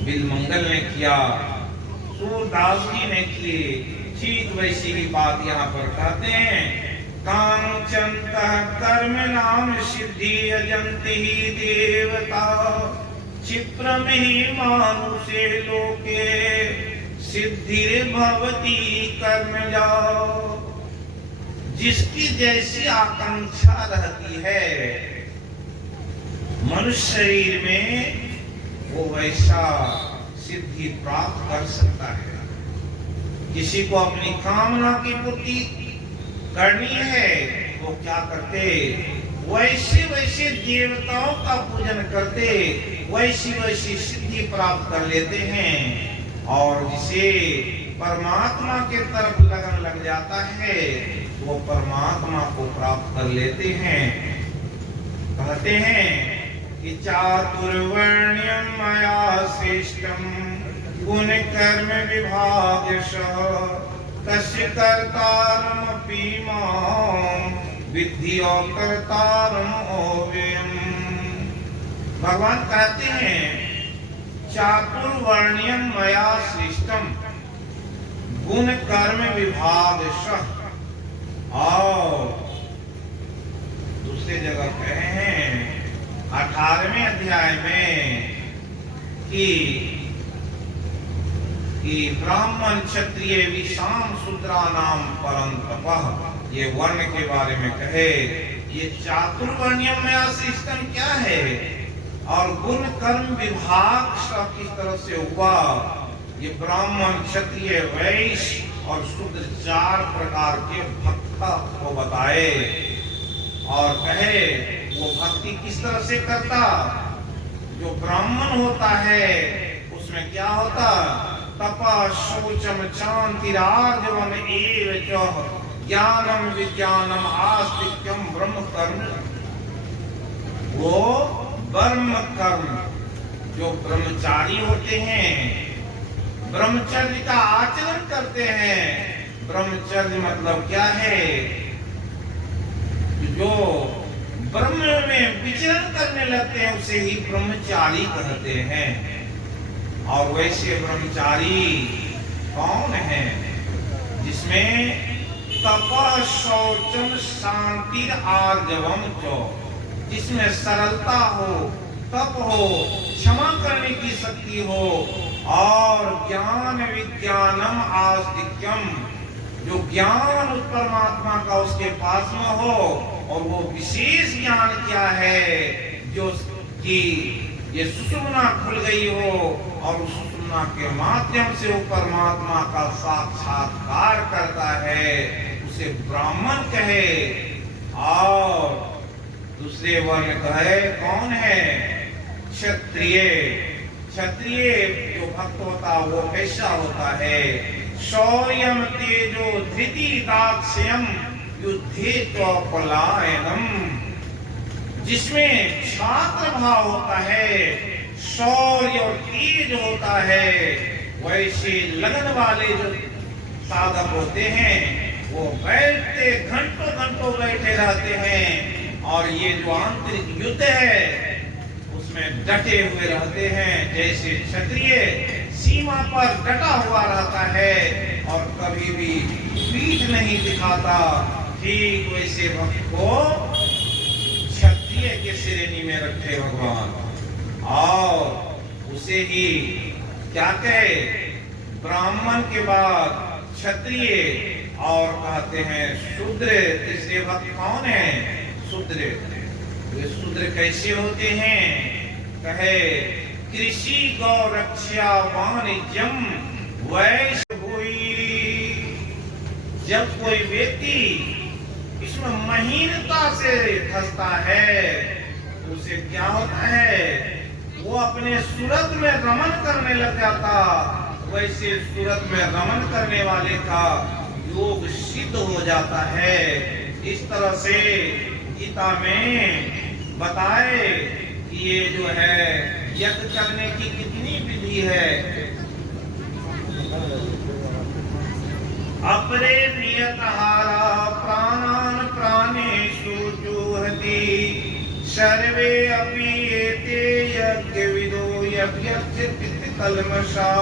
बिलमंगल ने किया, सूरदास जी ने किए, ठीक वैसी ही बात यहाँ पर कहते हैं। कांचन कर्म नाम सिद्धि अजंति ही देवता, क्षिप्रम ही मानुषे लोके सिद्धि भवती कर्म जाओ। जिसकी जैसी आकांक्षा रहती है मनुष्य शरीर में, वो वैसा सिद्धि प्राप्त कर सकता है। किसी को अपनी कामना की पूर्ति करनी है वो क्या करते, वैसे वैसे देवताओं का पूजन करते, वैसी वैसी सिद्धि प्राप्त कर लेते हैं। और जिसे परमात्मा के तरफ लगन लग जाता है वो परमात्मा को प्राप्त कर लेते हैं। कहते हैं कि चातुर्वर्ण्यम मया श्रेष्ठम गुण कर्म विभागशः तस्य कर्तारमपि मां विद्धि कर्तारम् अव्ययम्। भगवान कहते हैं चातुर्वर्ण्यम मया श्रेष्ठम गुण कर्म विभागशः। और दूसरे जगह कहे हैं 18वें अध्याय में कि ब्राह्मण क्षत्रिय विषाम शूद्रा नाम परम तपः, ये वर्ण के बारे में कहे। ये चातुर्वर्ण्यम में सिस्टम क्या है और गुण कर्म विभाग किस तरह से हुआ। ये ब्राह्मण क्षत्रिय वैश्य और शूद्र 4 प्रकार के भक्त को बताए और कहे वो भक्ति किस तरह से करता। जो ब्राह्मण होता है उसमें क्या होता, तपः शौचम क्षान्तिरार्जवम् एव च ज्ञानम विज्ञानम आस्तिक्यम ब्रह्म कर्म। वो ब्रह्म कर्म, जो ब्रह्मचारी होते हैं ब्रह्मचर्य का आचरण करते हैं। ब्रह्मचर्य मतलब क्या है, जो ब्रह्म में विचरण करने लगते हैं उसे ही ब्रह्मचारी कहते हैं। और वैसे ब्रह्मचारी कौन है, जिसमें तपः शौचम शांति आर्जवम च, जिसमें सरलता हो, तप हो, क्षमा करने की शक्ति हो, और ज्ञान विज्ञानम आस्तिक्यम, जो ज्ञान उस परमात्मा का उसके पास में हो। और वो विशेष ज्ञान क्या है, जो कि ये सुषुम्ना खुल गई हो और उस सुषुम्ना के माध्यम से वो परमात्मा का साक्षात्कार करता है, उसे ब्राह्मण कहे। और दूसरे वर्ण कहे कौन है, क्षत्रिय। क्षत्रिय जो भक्त होता वो कैसा होता है, शौर्यम तेजो धृति दाक्ष्यम युद्धे तो पलायनम, जिसमें छात्र भाव होता है, शौर्य और तेज होता है, वैसे लगन वाले जो साधक होते हैं वो बैठते घंटों घंटों बैठे रहते हैं और ये जो आंतरिक युद्ध है उसमें डटे हुए रहते हैं। जैसे क्षत्रिय सीमा पर डटा हुआ रहता है और कभी भी पीठ नहीं दिखाता, ठीक वैसे भक्त को क्षत्रिय के श्रेणी में रखे भगवान। और उसे ही क्या कहे, ब्राह्मण के बाद क्षत्रिय और कहते हैं शूद्र। तीसरे भक्त कौन है? शूद्र। वे शूद्र कैसे होते हैं? कहे कृषि गौ रक्षा वाणिज्यम वैश्य हुई। जब कोई व्यक्ति इसमें महीनता से फंसता है उसे क्या होता है, वो अपने सूरत में रमन करने लग जाता। वैसे सूरत में रमन करने वाले का योग सिद्ध हो जाता है। इस तरह से गीता में बताए कि ये जो है यज्ञ करने की कितनी विधि है। अपरे नियतहारा प्राणान प्राणेषु जुहति सर्वे अपि एते यज्ञ विदो यज्ञस्य पितृकल्मषा।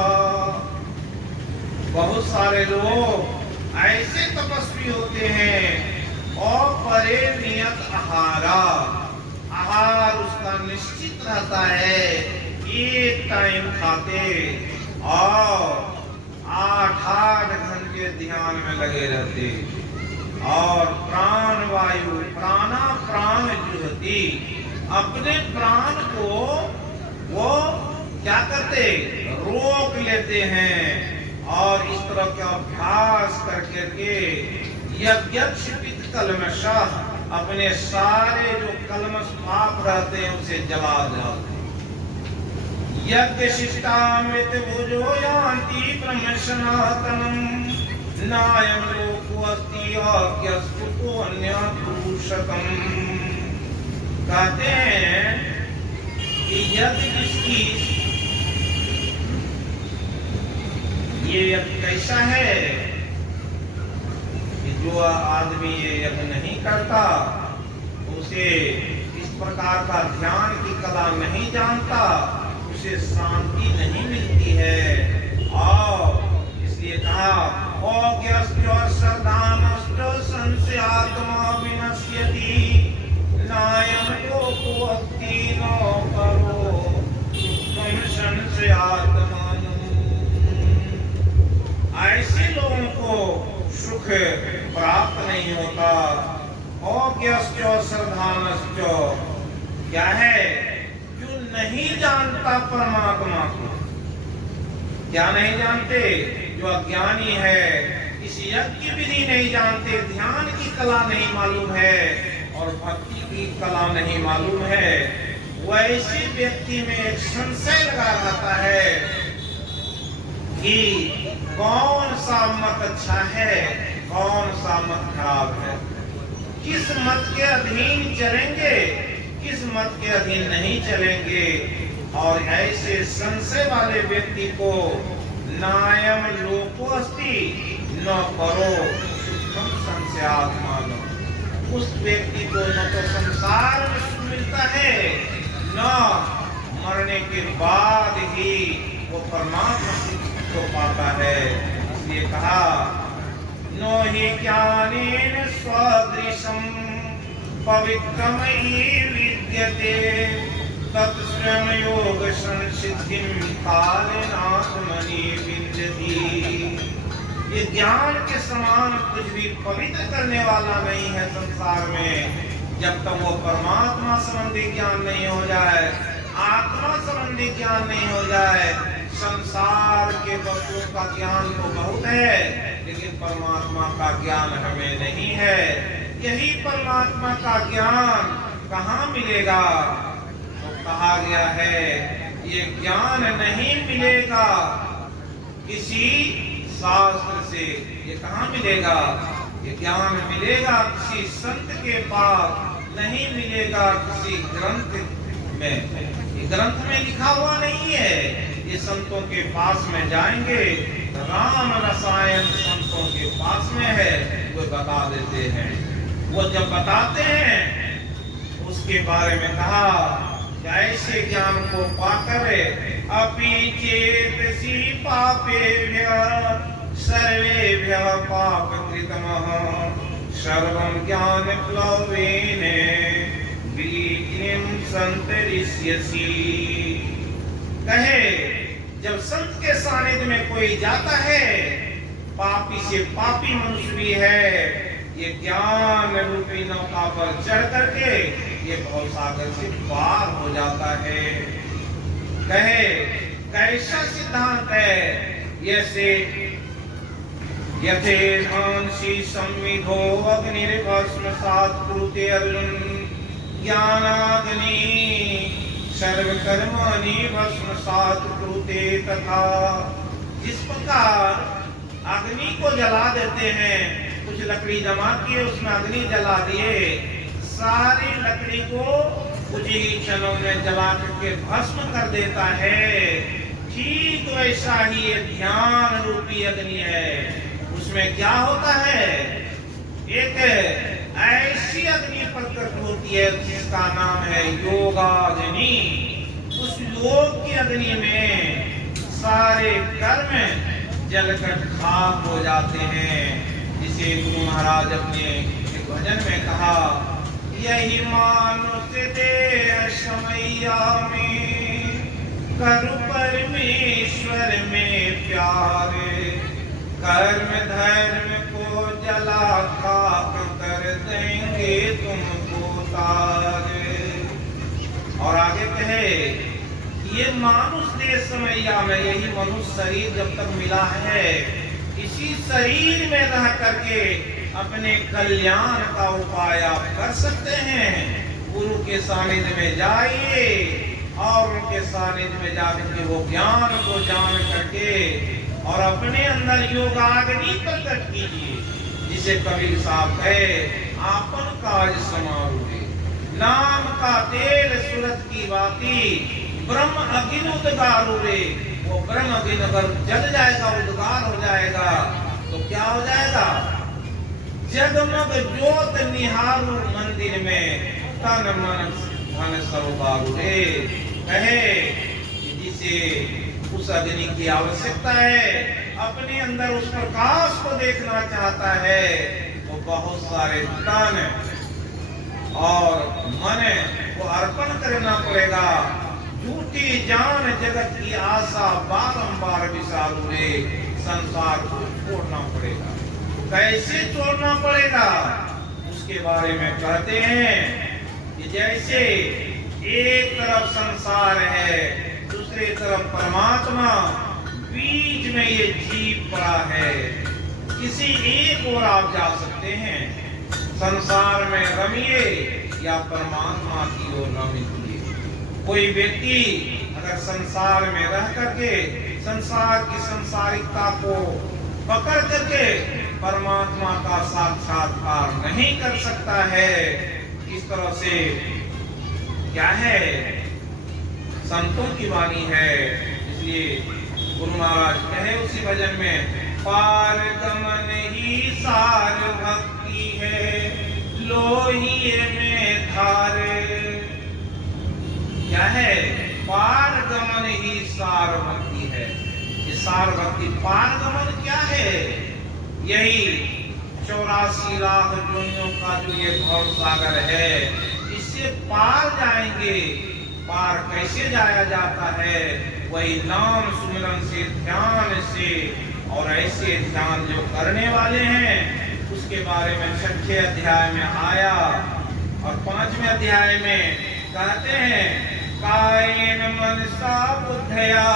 बहुत सारे लोग ऐसे तपस्वी होते हैं और परे नियत आहारा, आहार उसका निश्चित रहता है, एक टाइम खाते और 8-8 घंटे ध्यान में लगे रहते। और प्राण वायु प्राणा प्राण जुहति, अपने प्राण को वो क्या करते, रोक लेते हैं। और इस तरह का अभ्यास करके यज्ञ कलमशः, अपने सारे जो कलमश पाप रहते हैं उसे जला जाते। यज्ञ शिष्टामृत भुजो यान्ति ब्रह्म सनातनम नायं लोको अस्ति यज्ञस्तु अन्यदूषकम। कहते हैं कि यज्ञ किसकी, ये यज्ञ कैसा है कि जो आदमी ये यज्ञ नहीं करता, उसे इस प्रकार का ध्यान की कला नहीं जानता, उसे शांति नहीं मिलती है। और इसलिए कहा संशयात्मा विनश्यति नायं लोको अस्ति न करो संशयात्मा। ऐसे लोगों को सुख प्राप्त नहीं होता। श्रद्धानश्च क्या है, जो नहीं जानता परमात्मा को। क्या नहीं जानते? जो अज्ञानी है, इस यज्ञ की विधि नहीं जानते, ध्यान की कला नहीं मालूम है और भक्ति की कला नहीं मालूम है, वैसे व्यक्ति में एक संशय लगा रहता है कि कौन सा मत अच्छा है, कौन सा मत खराब है, किस मत के अधीन चलेंगे, किस मत के अधीन नहीं चलेंगे। और ऐसे संशय वाले व्यक्ति को नायम लोको अस्ति न करो सुखम संशयात्मान। उस व्यक्ति को न तो संसार में सुख मिलता है, न मरने के बाद ही वो परमात्मा को पाता है। इसलिए कहा नो हि ज्ञानेन स्वदृशं पवित्रम हि विद्यते तत् स्वयं योग संसिद्धिं कालेनात्मनि विन्दति। ये ज्ञान के समान कुछ भी पवित्र करने वाला नहीं है संसार में, जब तक वो परमात्मा संबंधी ज्ञान नहीं हो जाए, आत्मा संबंधी ज्ञान नहीं हो जाए। संसार के वस्तुओं का ज्ञान तो बहुत है, लेकिन परमात्मा का ज्ञान हमें नहीं है। यही परमात्मा का ज्ञान कहाँ मिलेगा? तो कहा गया है ये ज्ञान नहीं मिलेगा किसी शास्त्र से। ये कहाँ मिलेगा? ये ज्ञान मिलेगा किसी संत के पास, नहीं मिलेगा किसी ग्रंथ में। ये ग्रंथ में लिखा हुआ नहीं है, ये संतों के पास में जाएंगे, राम रसायन संतों के पास में है, वो बता देते हैं। वो जब बताते हैं उसके बारे में कहा कि ऐसे ज्ञान को पाकर अपि चेतसि पापेभ्यः सर्वेभ्यः पापकृतमः सर्वं ज्ञानप्लवेन विलीनं संतरिष्यसि। कहे जब संत के सानिध्य में कोई जाता है, पापी से पापी मनुष्य भी है, ये ज्ञान रूपी नौका पर चढ़ करके ये भवसागर से पार हो जाता है। कहे कैसा सिद्धांत है, जैसे यथेधांसि संविधो अग्निर्भस्मसात् कुरुते अर्जुन ज्ञानाग्नि सर्वकर्माणि भस्मसात् कुरुते तथा। जिस प्रकार अग्नि को जला देते हैं, कुछ लकड़ी जमा किए उसमें अग्नि जला दिए, सारी लकड़ी को कुछ ही क्षणों में जला करके भस्म कर देता है, ठीक वैसा ही ये ध्यान रूपी अग्नि है। उसमें क्या होता है, एक ऐसी अग्नि प्रकट होती है जिसका नाम है योगाग्नि। उस योग की अग्नि में सारे कर्म जलकर खाक हो जाते हैं। जिसे गुरु महाराज अपने एक भजन में कहा, यही मानुष देह समैया में करु परमेश्वर में प्यार, कर्म धर्म को जला खाक कर देंगे तुमको तार। और आगे कहे, ये मानुष देह समैया में, यही मनुष्य शरीर जब तक मिला है, इसी शरीर में रह करके अपने कल्याण का उपाय आप कर सकते हैं। गुरु के सानिध्य में जाइए और उनके सानिध्य में जाकर के वो ज्ञान को जान करके और अपने अंदर योगाग्नि प्रकट कीजिए। जिसे कबीर साहब है, आपन काज समारोहे नाम का तेल सूरत की बाती ब्रह्म अग्नि उद्गार रे। वो ब्रह्म अग्नि अगर जल जाएगा, उद्गार हो जाएगा, तो क्या हो जाएगा, जगमग ज्योत निहारू मंदिर में तन मन धन सरोबारू रे। कहे जिसे उस अग्नि की आवश्यकता है, अपने अंदर उस प्रकाश को देखना चाहता है, वो बहुत सारे तन और मन को अर्पण करना पड़ेगा। झूठी जान जगत की आशा बारंबार विसारू रे, संसार को छोड़ना पड़ेगा। कैसे छोड़ना पड़ेगा, उसके बारे में कहते हैं कि जैसे एक तरफ संसार है, दूसरी तरफ परमात्मा, बीच में ये जीव पड़ा है, किसी एक ओर आप जा सकते हैं। संसार में रमिए या परमात्मा की ओर रमिए। कोई व्यक्ति अगर संसार में रह करके संसार की संसारिकता को पकड़ करके परमात्मा का साक्षात्कार नहीं कर सकता है, इस तरह से क्या है, संतों की वाणी है। इसलिए गुरु महाराज कहे उसी भजन में, पार गमन ही सार भक्ति है, लोहिए में धारे। क्या है, पार गमन ही सार भक्ति है। ये सार भक्ति, पार गमन क्या है, यही 84 लाख दुनियों का जो ये भव सागर है, इससे पार जाएंगे। पार कैसे जाया जाता है, वही नाम सुमिरन से, ध्यान से, और ऐसे ध्यान जो करने वाले हैं उसके बारे में 6ठे अध्याय में आया। और 5वें अध्याय में कहते हैं, कायेन मनसा बुद्धया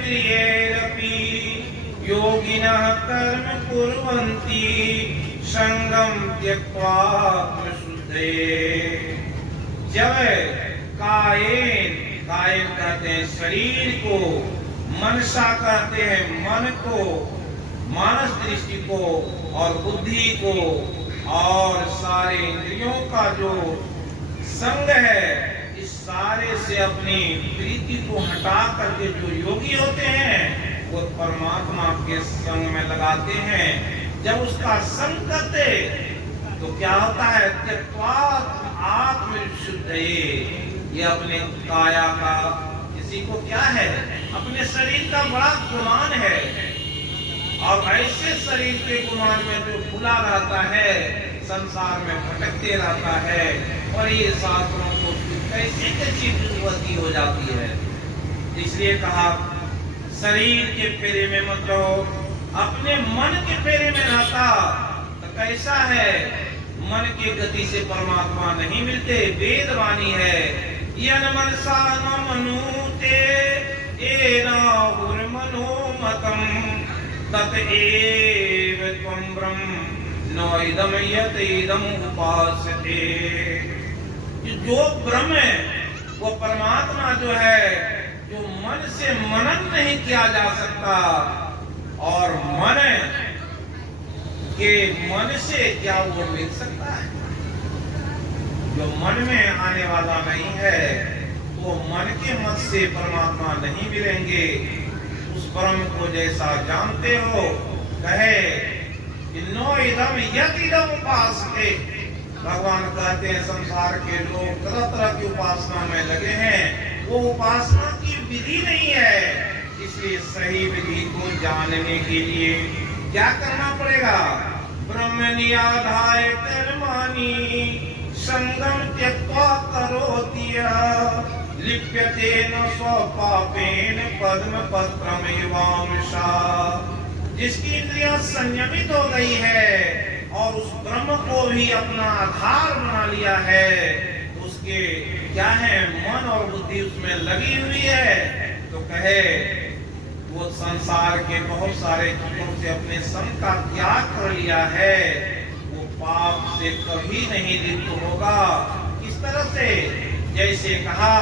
केवलेन्द्रियैरपि योगिनः कर्म कुर्वन्ति संगम त्यक्त्वा आत्मशुद्धये। जब कायेन, कायेन कहते हैं शरीर को, मनसा कहते हैं मन को, मानस दृष्टि को, और बुद्धि को, और सारे इंद्रियों का जो संग है, इस इस सारे से अपनी प्रीति को हटा करके जो योगी होते हैं वो परमात्मा के संग में लगाते हैं। जब उसका संग करते तो क्या होता है, त्यक्त्वात् आत्मविशुद्धये, ये अपने काया का, किसी को क्या है, अपने शरीर का बड़ा गुमान है, और ऐसे शरीर के गुमान में जो खुला रहता है, संसार में भटकते रहता है, और ये शास्त्रों को कैसे कैसी दुर्गति हो जाती है। इसलिए कहा शरीर के फेरे में मत रहो, अपने मन के फेरे में रहता तो कैसा है, मन की गति से परमात्मा नहीं मिलते। वेद वाणी है, यन मनसा न मनुते एना मनोमतम तत एव त्वं ब्रह्म न इदम यत इदम उपास्यते। जो ब्रह्म है वो परमात्मा जो है, जो मन से मनन नहीं किया जा सकता, और मन के मन से क्या वो मिल सकता है। जो मन में आने वाला नहीं है वो मन के मत से परमात्मा नहीं मिलेंगे। उस ब्रह्म को जैसा जानते हो, कहे नो इदम यत इदम उपास्यते। भगवान कहते हैं संसार के लोग तरह तरह की उपासना में लगे हैं, वो उपासना की विधि नहीं है। इसलिए सही विधि को जानने के लिए क्या करना पड़ेगा, ब्रह्म नियाधाय कर्माणि संगम त्यक्त्वा करोति लिप्यते न स्वपापेन पद्म पत्रम एवांशा। जिसकी इंद्रियां संयमित हो गई है और उस ब्रह्म को भी अपना आधार बना लिया है, उसके क्या है, मन और बुद्धि उसमें लगी हुई है, तो कहे वो संसार के बहुत सारे चीजों से अपने संग का त्याग कर लिया है, वो पाप से कभी नहीं लिप्त होगा। इस तरह से जैसे कहा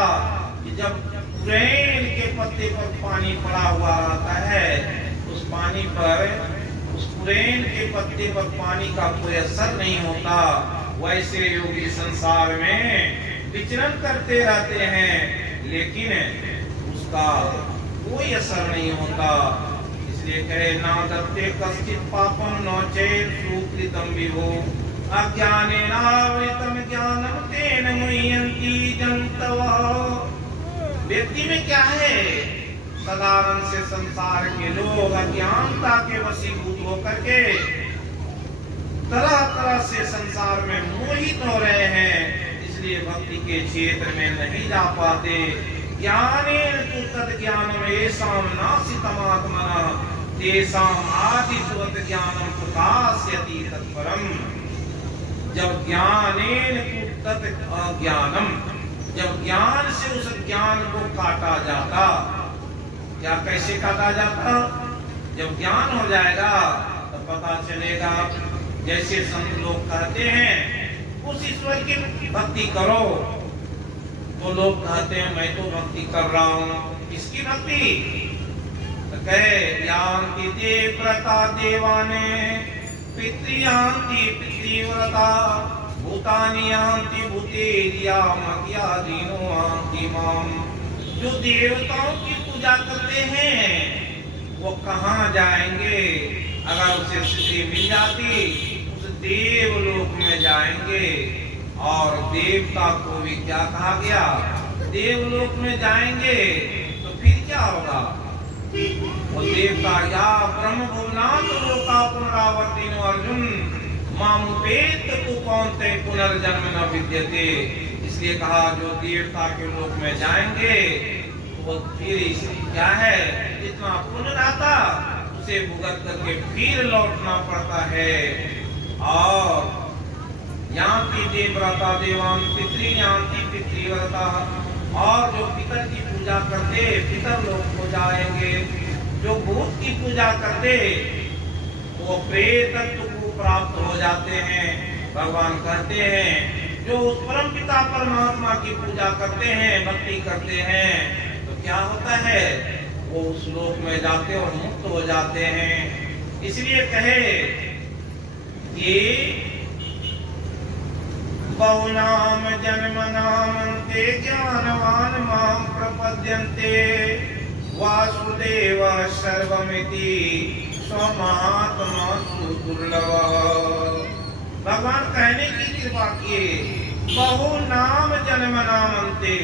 कि जब पुरैन के पत्ते पर पानी पड़ा हुआ रहता है, उस पानी पर, उस पुरैन के पत्ते पर पानी का कोई असर नहीं होता, वैसे योगी संसार में विचरण करते रहते हैं लेकिन उसका कोई असर नहीं होता। इसलिए कहे ना दत्ते कश्चित पापम न चेत् सुकृतम विभो अज्ञानेन आवृतम ज्ञानम तेन मुह्यन्ति जन्तवः। व्यक्ति में क्या है, साधारण से संसार के लोग अज्ञानता के वशीभूत होकर के तरह तरह से संसार में मोहित हो रहे हैं, इसलिए भक्ति के क्षेत्र में नहीं जा पाते। ज्ञानेन तु तद्ज्ञानम् येषां नाशितमात्मनः तेषाम् आदित्वत् ज्ञानं प्रकाशयति तत्परम्। जब ज्ञानेन तु तत् अज्ञानम्, जब ज्ञान से उस ज्ञान को काटा जाता, क्या कैसे काटा जाता, जब ज्ञान हो जाएगा तो पता चलेगा। जैसे संत लोग कहते हैं उस ईश्वर की भक्ति करो, तो लोग कहते हैं मैं तो भक्ति कर रहा हूँ, किसकी भक्ति, तो कहे यान्ति ते व्रता देवाने पितृयान्ति पितृव्रता भूतानि यान्ति भूतेर्या मर्यादीनो यान्ति माम। जो देवताओं की पूजा करते हैं वो कहाँ जाएंगे, अगर उसे सिद्धि मिल जाती उस देवलोक में जाएंगे। और देवता को भी क्या कहा गया, देवलोक में जाएंगे तो फिर क्या होगा, वो देवता या ब्रह्म भुवनात् लोका पुनरावर्तिनो अर्जुन मामुपेत कुकौन्ते पुनर्जन्म न विद्यते। इसलिए कहा जो देवता के लोक में जाएंगे तो वो फिर क्या है, जितना पुण्य आता उसे भुगत करके फिर लौटना पड़ता है। और यान्ति देवव्रता देवान् पितृयान्ति पितृव्रता, और जो पितर की पूजा करते पितर लोक को जाएंगे, जो भूत की पूजा करते वो प्रेतत्व को प्राप्त हो जाते हैं। भगवान कहते हैं जो उस परम पिता परमात्मा की पूजा करते हैं, भक्ति करते हैं, तो क्या होता है, वो उस लोक में जाते और मुक्त हो जाते हैं। इसलिए कहे कि बहुनाम जन्मनाम ते ज्ञानवान् मां प्रपद्यन्ते वासुदेव सर्वमिति स्वमात्मा सुदुर्लभः। भगवान कहने की कृपा किए, बहु नाम जन्म नामन्ते,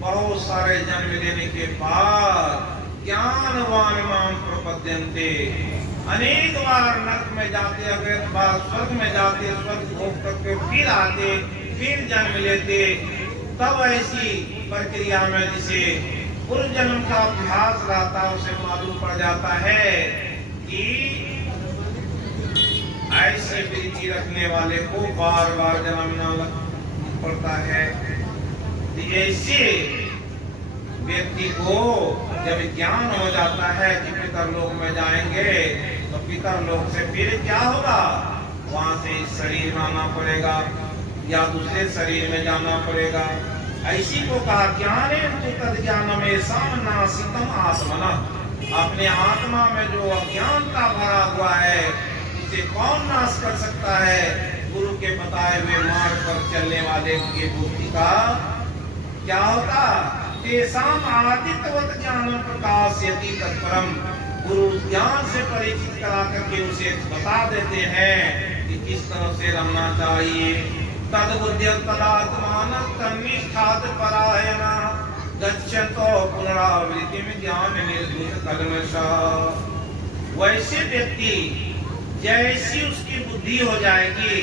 बहुत सारे जन्म लेने के बाद ज्ञानवान मां प्रपद्यन्ते, अनेक बार नरक में जाते, अगर बार स्वर्ग में जाते, स्वर्ग भोग करके फिर आते, फिर जन्म लेते, तब ऐसी प्रक्रिया में जिसे पूर्व जन्म का अभ्यास रहता है उसे मालूम पड़ जाता है कि ऐसे वृत्ति रखने वाले को बार बार जन्मना पड़ता है। ऐसे व्यक्ति को जब ज्ञान हो जाता है कि पितर लोक में जाएंगे, तो पितर लोक से फिर क्या होगा, वहां से इस शरीर में आना पड़ेगा या दूसरे शरीर में जाना पड़ेगा। ऐसी को कहा ज्ञाने तु तद ज्ञानमे सामनासितम आत्मना, अपने आत्मा में जो अज्ञानता भरा हुआ है उसे कौन नाश कर सकता है। गुरु के बताए हुए मार्ग पर चलने वाले की बुद्धि का क्या होता, तेषाम आदित्यवत ज्ञान प्रकाशयति तत्परम, गुरु ज्ञान से परिचित करा करके उसे बता देते हैं कि किस तरह से रहना चाहिए। तद्बुद्ध्य तदात्मान तन्निष्ठात् परायण गच्छन्तो पुनरावृत्तिं ज्ञान निर्धूत कल्मषः। वैसे व्यक्ति जैसी उसकी बुद्धि हो जाएगी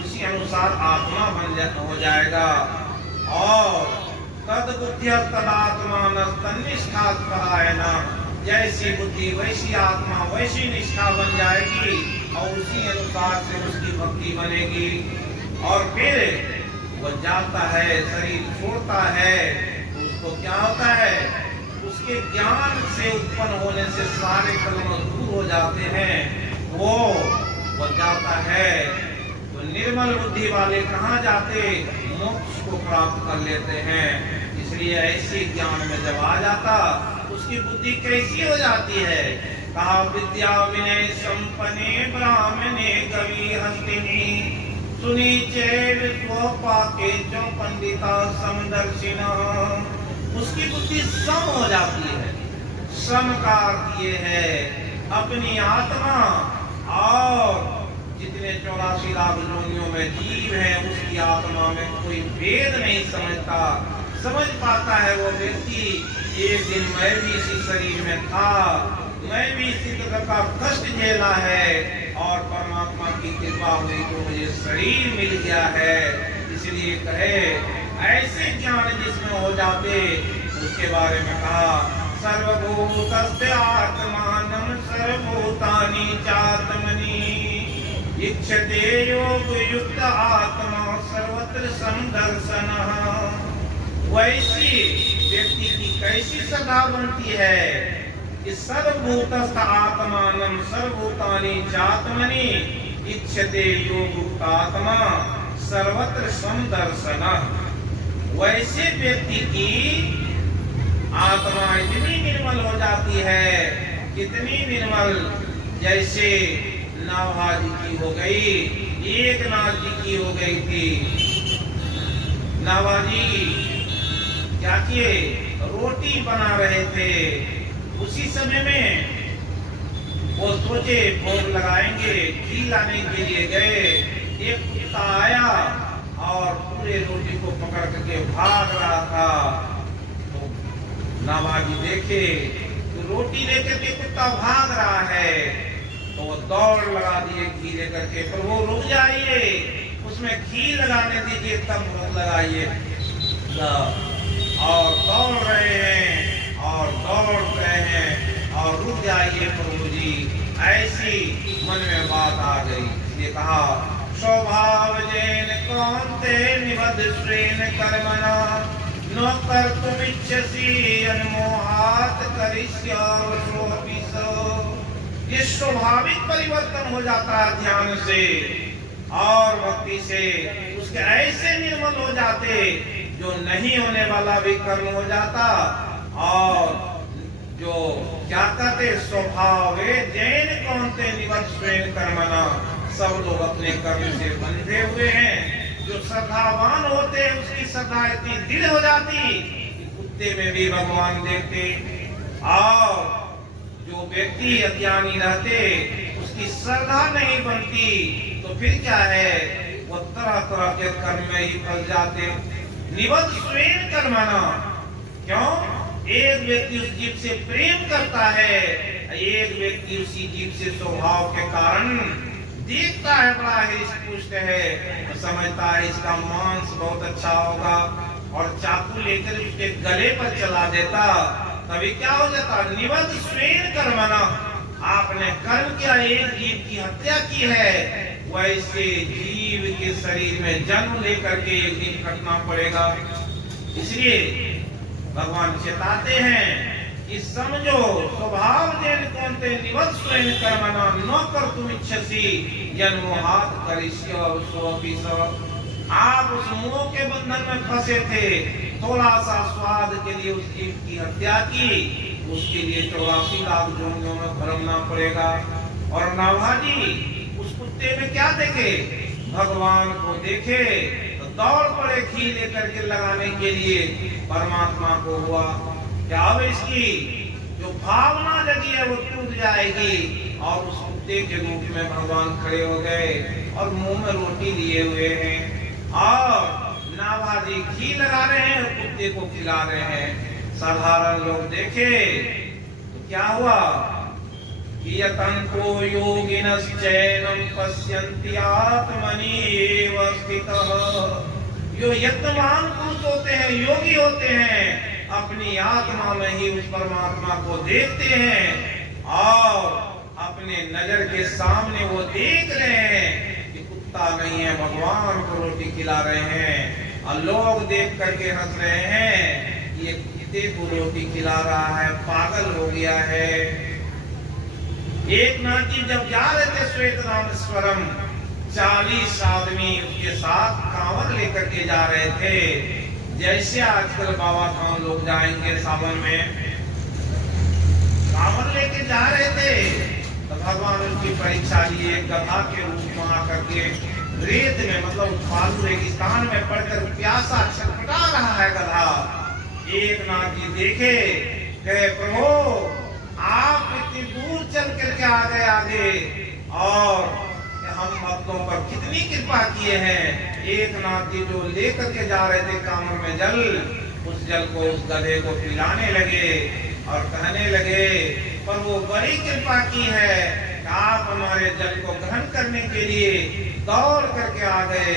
उसी अनुसार आत्मा हो जाएगा। और तद्बुद्ध्य तदात्मान तन्निष्ठात् परायण, जैसी बुद्धि वैसी आत्मा वैसी निष्ठा बन जाएगी और उसी अनुसार से उसकी भक्ति बनेगी। और फिर वो जाता है, शरीर छोड़ता है, तो उसको क्या होता है, उसके ज्ञान से उत्पन्न होने से सारे कर्म दूर हो जाते हैं। वो जाता है तो निर्मल बुद्धि वाले कहाँ जाते, मोक्ष को प्राप्त कर लेते हैं। इसलिए ऐसे ज्ञान में जब आ जाता उसकी बुद्धि कैसी हो जाती है, कहा विद्या विनय संपन्ने ब्राह्मणे कवि हस्तिनी सुनी चेद पाके जो पंडिता समदर्शिना। उसकी बुद्धि सम हो जाती है। सम का अर्थ ये है अपनी आत्मा और जितने 84 लाख योनियों में जीव है उसकी आत्मा में कोई भेद नहीं समझता, समझ पाता है वो व्यक्ति एक दिन मैं भी इसी शरीर में था, मैं भी इसी तरह का कष्ट झेला है और परमात्मा की कृपा हुई तो मुझे शरीर मिल गया है। इसलिए कहे ऐसे ज्ञान जिसमें हो जाते उसके बारे में कहा सर्वभूतस्य आत्मानं सर्वभूतानि चात्मनि इच्छते योग युक्त आत्मा सर्वत्र समदर्शनः। वैसी व्यक्ति की कैसी सदा बनती है कि सर्वभूतस्थ आत्मानं सर्वभूतानि चात्मनि इच्छते योगयुक्त आत्मा सर्वत्र समदर्शनः। वैसे व्यक्ति की आत्मा इतनी निर्मल हो जाती है, कितनी निर्मल, जैसे नाभाजी की हो गई, एक नाथ जी की हो गई थी। नाभाजी क्या किए, रोटी बना रहे थे, उसी समय में वो सोचे भोग लगाएंगे, घी लाने के लिए गए, एक कुत्ता आया और पूरे रोटी को पकड़ करके भाग रहा था। तो नाभाजी देखे तो रोटी लेकर के कुत्ता भाग रहा है, तो वो दौड़ लगा दिए घी लेकर के, पर वो रुक जाइए, उसमें घी लगाने दीजिए तब भोग लगाइए। और दौड़ रहे हैं और दौड़ रहे हैं और रुक जाइए प्रभु जी। ऐसी मन में बात आ गई, ये कहा स्वभाव जैन कौन्ते निबद्ध श्रेण कर्मणा न कर्तुम इच्छसि अनमोहात् करिष्यावशोऽपि सः। ये स्वाभाविक परिवर्तन हो जाता है ध्यान से और भक्ति से, उसके ऐसे निर्मल हो जाते जो नहीं होने वाला भी कर्म हो जाता। और जो क्या कहते स्वभाव जैन कौन्ते निबद्ध श्रेण कर्मणा, सब लोग अपने कर्म से बंधे हुए हैं जो श्रद्धावान होते उसकी श्रद्धा इतनी दृढ़ हो जाती कि कुत्ते में भी भगवान देखते, और जो व्यक्ति अज्ञानी रहते उसकी श्रद्धा नहीं बनती तो फिर क्या है, वो तरह तरह के कर्म में ही फंस जाते। निबद्ध स्वयं कर्मणा, क्यों? एक व्यक्ति उस जीव से प्रेम करता है, एक व्यक्ति उसी जीव से स्वभाव के कारण देखता है बड़ा हृष्ट है, तो समझता है इसका मांस बहुत अच्छा होगा, और चाकू लेकर उसके गले पर चला देता, तभी क्या हो जाता? निबद्ध स्वयं कर्मणा, आपने कर्म किया, एक जीव की हत्या की है, वैसे जीव के शरीर में जन्म लेकर के एक दिन कटना पड़ेगा। इसलिए भगवान चेताते हैं कि समझो स्वभाव जैन कौनते निबद्ध स्वयं कर्मणा न कर्तुम इच्छसि जन्मोहात् करिष्यसि सोऽपि सः। आप उस मोह के बंधन में फंसे थे, थोड़ा सा स्वाद के लिए उस जीव की हत्या की, उसके लिए 84 लाख जोनियों में भरना पड़ेगा। और नाभाजी उस कुत्ते में क्या देखे? भगवान को देखे तो दौड़ पड़े घी लेकर के लगाने के लिए, परमात्मा को हुआ क्या अब इसकी जो भावना लगी है वो टूट जाएगी, और उस कुत्ते के रूप में भगवान खड़े हो गए और मुंह में रोटी लिए हुए हैं, और नाभाजी घी लगा रहे हैं और कुत्ते को खिला रहे हैं। साधारण लोग देखे तो क्या हुआ? यतन्तो योगिनश्चैनं पश्यन्ति आत्मनि एव स्थितः। जो यत्नवान पुरुष होते हैं, योगी होते हैं, अपनी आत्मा में ही उस परमात्मा को देखते हैं, और अपने नजर के सामने वो देख रहे हैं कि कुत्ता नहीं है, भगवान को रोटी खिला रहे हैं, और लोग देख करके हंस रहे हैं, ये कुत्ते को रोटी खिला रहा है, पागल हो गया है। एक नाथ जी जब जा रहे थे श्वेतरामेश्वरम, 40 आदमी उसके साथ कांवर लेकर के जा रहे थे, जैसे आजकल बाबा धाम लोग जाएंगे सावन में, कांवर लेके जा रहे थे, तो भगवान उनकी परीक्षा लिए, गधा के रूप में आकर के रेत में, मतलब फालतू रेगिस्तान में पड़कर प्यासा छटपटा रहा है गधा। एक नाथ जी देखे, कहे प्रभु आप इतनी दूर चल करके आ गए आगे, और हम भक्तों पर कितनी कृपा किए हैं। एक नाथ जी जो लेकर के जा रहे थे कांवर में जल, उस जल को उस गधे को पिलाने लगे और कहने लगे, पर वो बड़ी कृपा की है कि आप हमारे जल को ग्रहण करने के लिए दौड़ करके आ गए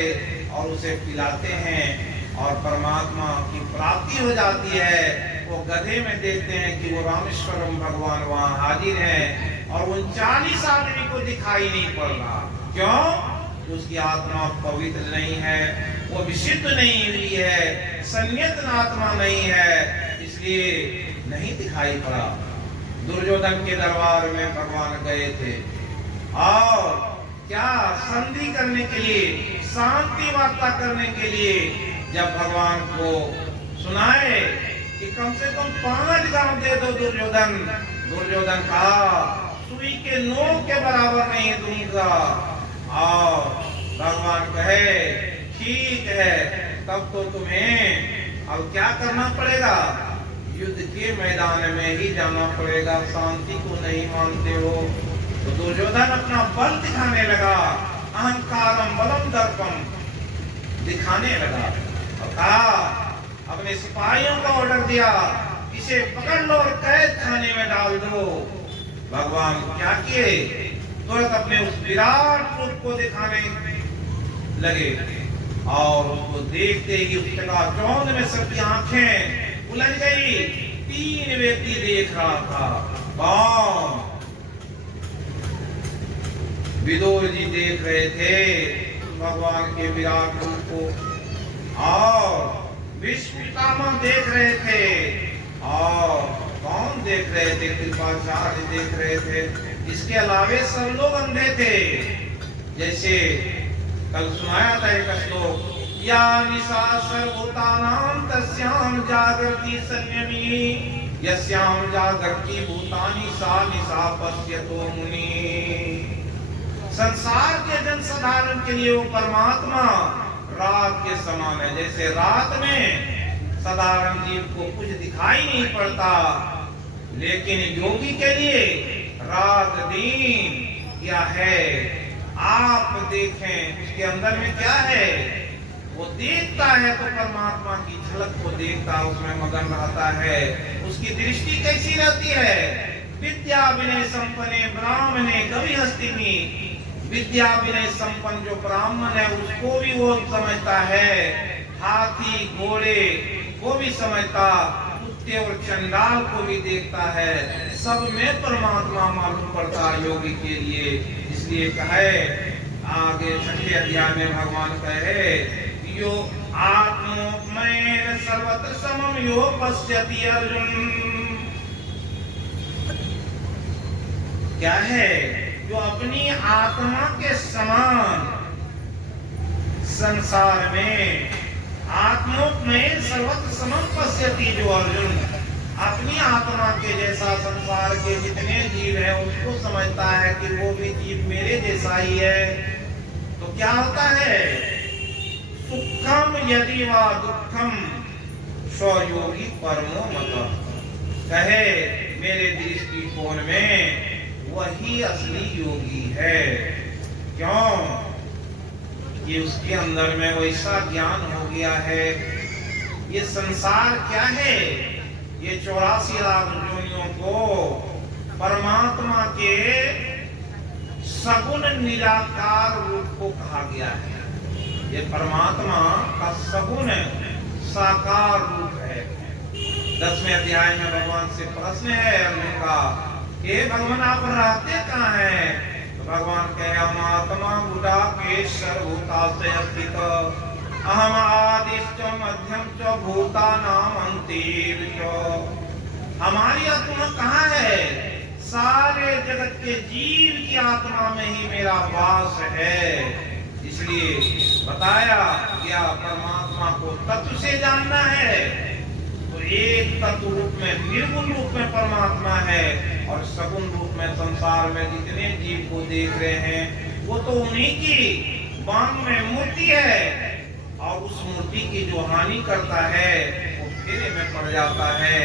और उसे पिलाते हैं, और परमात्मा की प्राप्ति हो जाती है। वो गधे में देखते हैं कि वो रामेश्वरम भगवान वहाँ हाजिर हैं, और 39 आदमी को दिखाई नहीं पड़ रहा। क्यों? उसकी आत्मा पवित्र नहीं है, वो विशुद्ध नहीं हुई है, संयत आत्मा नहीं है, इसलिए नहीं दिखाई पड़ा। दुर्योधन के दरबार में भगवान गए थे, और क्या संधि करने के लिए, शांति वार्ता करने के लिए, जब भगवान को सुनाए कि कम से कम 5 गांव दे दो दुर्योधन, दुर्योधन कहा सुई के नोक के बराबर नहीं दूंगा। और भगवान कहे ठीक है, तब तो तुम्हें अब क्या करना पड़ेगा? युद्ध के मैदान में ही जाना पड़ेगा, शांति को नहीं मानते हो। तो दुर्योधन अपना बल दिखाने लगा, अहंकारम बलम दर्पम दिखाने लगा, और कहा अपने सिपाहियों को ऑर्डर दिया, इसे पकड़ लो और कैद खाने में डाल दो। भगवान क्या किए? तुरंत अपने उस विराट रूप को दिखाने लगे, और उसको देखते ही उसका चौंध में सबकी आंखें उलझ गई। 3 व्यक्ति देख रहा था, कौन? विदुर जी देख रहे थे भगवान के विराट रूप को, और भीष्म पितामह देख रहे थे, और कौन देख रहे थे? कृपाचार्य देख रहे थे। इसके अलावे सब लोग अंधे थे। जैसे कल सुनाया था एक श्लोक, या निशा सर्वभूतानां तस्यां जागर्ति संयमी, यस्यां जागर्ति भूतानि सा निशा पश्यतो मुनि। संसार के जन साधारण के लिए वो परमात्मा रात के समान है। जैसे रात में साधारण जीव को कुछ दिखाई नहीं पड़ता, लेकिन योगी के लिए रात दिन क्या है आप देखें, उसके अंदर में क्या है वो देखता है तो परमात्मा की झलक को देखता, उसमें मगन रहता है। उसकी दृष्टि कैसी रहती है? विद्या विनय संपन्ने ब्राह्मणे कवि हस्तिनी। विद्या विनय संपन्न जो ब्राह्मण है उसको भी वो समझता है, हाथी घोड़े को भी समझता, कुत्ते और चंडाल को भी देखता है, सब में परमात्मा मालूम पड़ता योगी के लिए। इसलिए कहे आगे 6 अध्याय में भगवान कहे यो आत्मोपमय सर्वत्र समम यो पश्यति अर्जुन। क्या है? जो अपनी आत्मा के समान संसार में आत्मोपमय सर्वत्र समम पश्यति, जो अर्जुन अपनी आत्मा के जैसा संसार के जितने जीव हैं उसको समझता है कि वो भी जीव मेरे जैसा ही है, तो क्या होता है? सुखम यदि वा दुखम स्वयोगी परमो मतः। कहे मेरे दृष्टिकोण में वही असली योगी है। क्यों? कि उसके अंदर में वैसा ज्ञान हो गया है। ये संसार क्या है? ये 84 लाख योनियों को परमात्मा के सगुण निराकार रूप को कहा गया है। ये परमात्मा का सगुण साकार रूप है। 10वें अध्याय में भगवान से प्रश्न है अर्जुन का, हे भगवान आप रहते कहाँ हैं? तो भगवान कहे हम आत्मा बुढ़ा के सर्वभूताश्रय स्थित अहम आदिश्च मध्यम च भूतानाम अंतिर च। हमारी आत्मा कहाँ है? सारे जगत के जीव की आत्मा में ही मेरा वास है। इसलिए बताया क्या परमात्मा को तत्व से जानना है तो एक तत्व रूप में निर्गुण रूप में परमात्मा है, और सगुण रूप में संसार में जितने जीव को देख रहे हैं वो तो उन्हीं की बांग में मूर्ति है, और उस मूर्ति की जो हानि करता है वो फेरे में पड़ जाता है।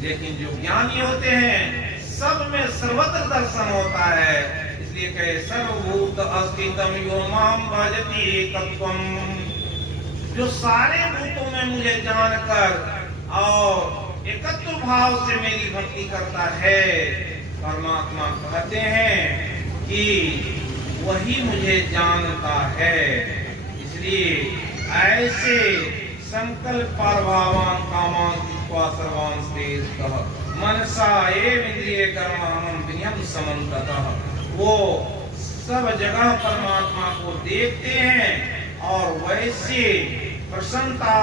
लेकिन जो ज्ञानी होते हैं सब में सर्वत्र दर्शन होता है। इसलिए कहे सर्वभूत अस्तित्वम यो माम भजति तत्वम। जो सारे भूतों में मुझे जानकर और एकत्व भाव से मेरी भक्ति करता है, परमात्मा कहते हैं कि वही मुझे जानता है। इसलिए ऐसे संकल्प परभावान कामान सर्वांश तेजतः मनसा एव इंद्रिय कर्माणं विनियम समन्ततः। वो सब जगह परमात्मा को देखते हैं और वैसे प्रसन्नता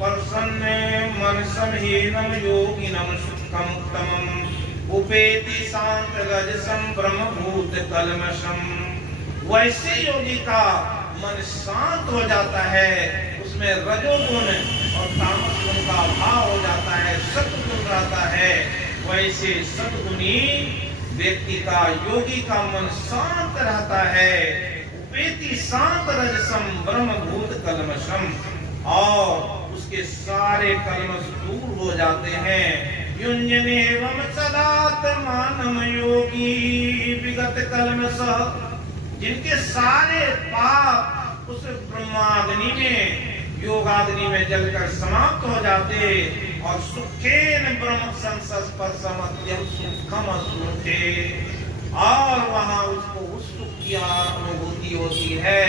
प्रसन्न मनसम हीनम योगिनम सुखम उत्तमम उपेति शांत रजसम ब्रह्मभूत कलमशम। वैसे योगी का मन शांत हो जाता है, उसमें रजोगुण और तामस गुण का अभाव हो जाता है, सत्गुण रहता है। वैसे सद्गुणी व्यक्ति का योगी का मन शांत रहता है। उपेति शांत रजसम ब्रह्मभूत कलमशम, और उसके सारे कलमश दूर हो जाते हैं। युञ्जनेवम सदात्मानम योगी विगत कलमशः। जिनके सारे पाप उस ब्रह्माग्नि में योगाग्नि में जलकर समाप्त हो जाते, और सुखेन ब्रह्म संस्पर्शमत्यं सुखम सुखे, और वहां उसको उस सुख की अनुभूति होती है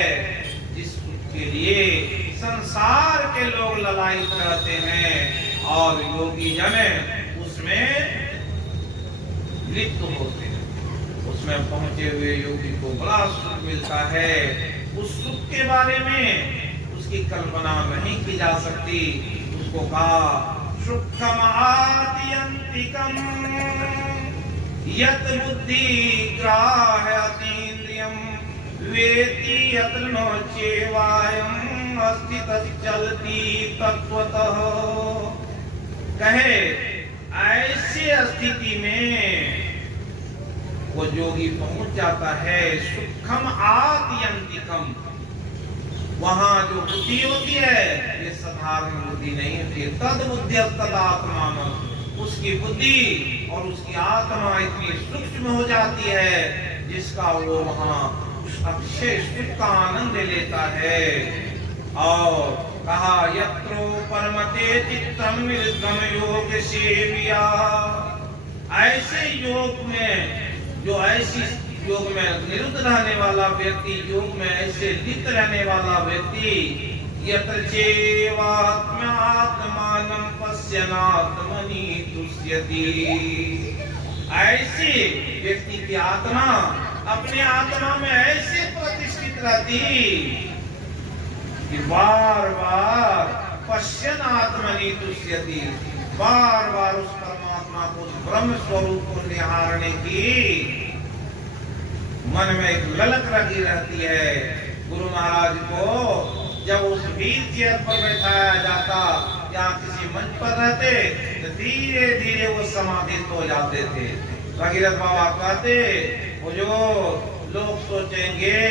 जिस सुख के लिए संसार के लोग ललायित रहते हैं, और योगी जन उसमें लिप्त होते हैं। उसमें पहुंचे हुए योगी को बड़ा सुख मिलता है। उस सुख के बारे में उसकी कल्पना नहीं की जा सकती। उसको कहा सुखम आत्यंतिकम यत बुद्धि ग्राह्यतीन्द्रियम वेति यत न चेवायम अस्थित चलति तत्वतः। कहे ऐसे स्थिति में वो योगी पहुंच जाता है। सुखम आत्यंतिकम, वहां जो बुद्धि होती है ये साधारण बुद्धि नहीं होती। तद बुद्धि तदात्मान, उसकी बुद्धि और उसकी आत्मा इतनी सूक्ष्म हो जाती है जिसका वो वहां उस अक्षय सुख का आनंद लेता है। और कहा यत्रो परमते चित्तम विरुद्धम योग सेविया, ऐसे योग में जो ऐसी योग में निरुद्ध रहने वाला व्यक्ति, योग में ऐसे लिप्त रहने वाला व्यक्ति, यत्र चैवात्मात्मानं पश्यन्नात्मनि तुष्यति, ऐसे व्यक्ति की आत्मा अपने आत्मा में ऐसे प्रतिष्ठित रहती कि बार बार पश्यन्नात्मनि तुष्यति, बार बार उस परमात्मा को, उस ब्रह्म स्वरूप को निहारने की मन में एक ललक लगी रहती है। गुरु महाराज को जब उस वीर चेयर पर बैठाया जाता या किसी मंच पर रहते तो धीरे धीरे वो समाधित हो जाते थे। भगीरथ बाबा कहते वो जो लोग सोचेंगे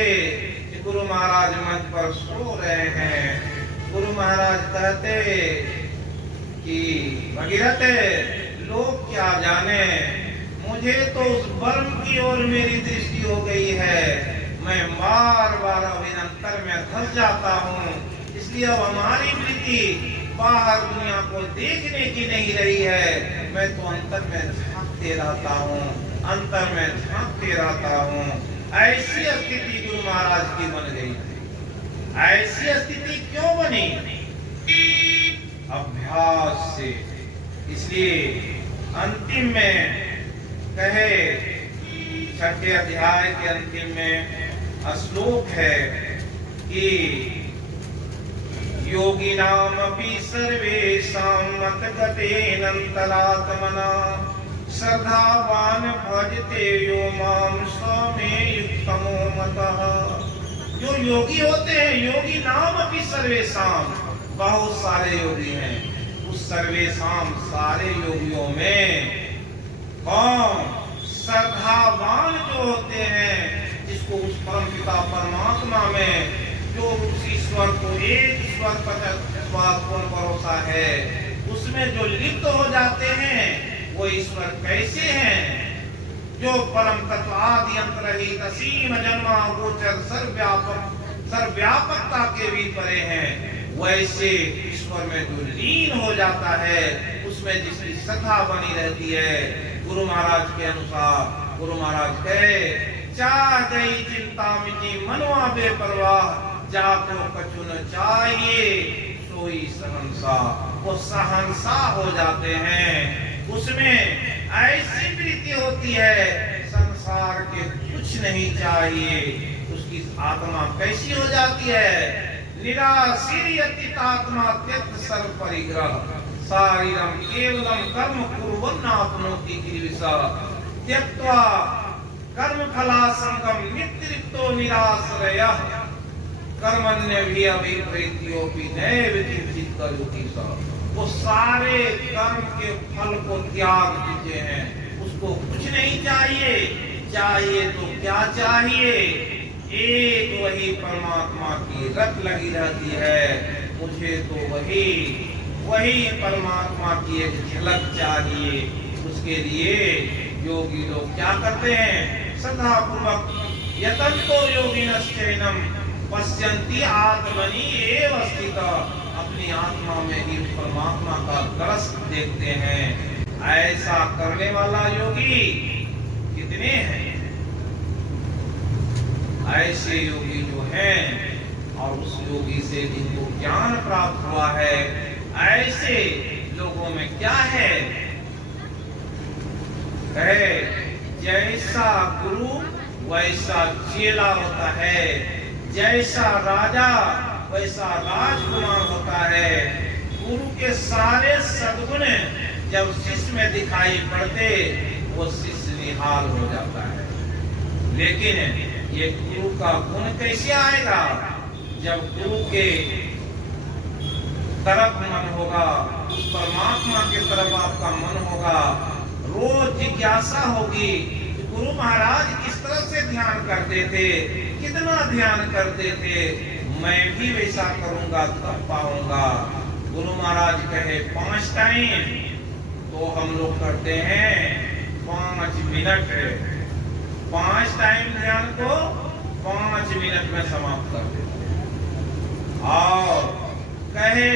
कि गुरु महाराज मंच पर सो रहे हैं, गुरु महाराज कहते कि भगीरथ लोग क्या जाने, मुझे तो उस ब्रह्म की ओर मेरी दृष्टि हो गई है, मैं बार बार अभिनंतर में धस जाता हूँ, इसलिए अब हमारी वृत्ति बाहर दुनिया को देखने की नहीं रही है, मैं तो अंतर में झांकते रहता हूँ, अंतर में झांकते रहता हूँ। ऐसी स्थिति गुरु महाराज की बन गई। ऐसी स्थिति क्यों बनी? अभ्यास से। इसलिए अंतिम में कहे, छठे अध्याय के अंतिम में श्लोक है कि योगिनामपि सर्वेषां मतगतेन अंतरात्मना श्रद्धावान भजते यो मां स मे युक्तमो मतः। जो योगी होते हैं, योगी नाम अपि सर्वेषां, बहुत सारे योगी हैं, उस सर्वेषां सारे योगियों में कौन? श्रद्धावान जो होते हैं, जिसको उस परम पिता परमात्मा में, जो उस ईश्वर को, एक ईश्वर पर विश्वास पूर्ण भरोसा है, उसमें जो लिप्त हो जाते हैं, वो ईश्वर कैसे हैं? जो परम तत्व आदि अंतरहित असीम जन्मा गोचर सर्वव्यापकता के भी परे हैं, वैसे ईश्वर में जो लीन हो जाता है, उसमें जिसकी श्रद्धा बनी रहती है। गुरु महाराज के अनुसार, गुरु महाराज कहे, चाह गई चिंता मिटी मनवा बेपरवाह, जाको कछु न चाहिए सोई सहनसा। वो सहनसा हो जाते हैं, उसमें ऐसी वृत्ति होती है, संसार के कुछ नहीं चाहिए। उसकी आत्मा कैसी हो जाती है? निराशीर्यतितात्मा त्यक्त सर्व परिग्रह, शारीरम केवलम कर्म कुर्वन्नाप्नोति किल्बिषा, त्यक्त्वा कर्म फलासंगम नित्यरिक्तो निराश्रयः, कर्मण्यभिः अभिप्रैत्योऽपि नैव किंचित् करोति सः। वो सारे कर्म के फल को त्याग देते हैं, उसको कुछ नहीं चाहिए। चाहिए तो क्या चाहिए? एक वही परमात्मा की रट लगी रहती है, मुझे तो वही परमात्मा की एक झलक चाहिए। उसके लिए योगी लोग क्या करते हैं? श्रद्धा पूर्वक यतन्तो योगिनश्चैनम पश्यन्ति आत्मनि एव स्थितः, अपनी आत्मा में ही परमात्मा का दर्श देखते हैं। ऐसा करने वाला योगी कितने हैं? ऐसे योगी जो हैं, और उस योगी से जिनको ज्ञान प्राप्त हुआ है, ऐसे लोगों में क्या है? कहे, जैसा गुरु वैसा चेला होता है, जैसा राजा वैसा राजकुमार होता है। गुरु के सारे सद्गुण जब शिष्य में दिखाई पड़ते, वो शिष्य निहाल हो जाता है। लेकिन ये गुरु का गुण कैसे आएगा? जब गुरु के तरफ मन होगा, उस परमात्मा के तरफ आपका मन होगा, रोज जिज्ञासा होगी कि गुरु महाराज किस तरह से ध्यान करते थे, कितना ध्यान करते थे, मैं भी वैसा करूंगा तब पाऊंगा। गुरु महाराज कहे 5 टाइम, तो हम लोग करते हैं 5 मिनट। 5 टाइम ध्यान को 5 मिनट में समाप्त कर देते हैं। और कहे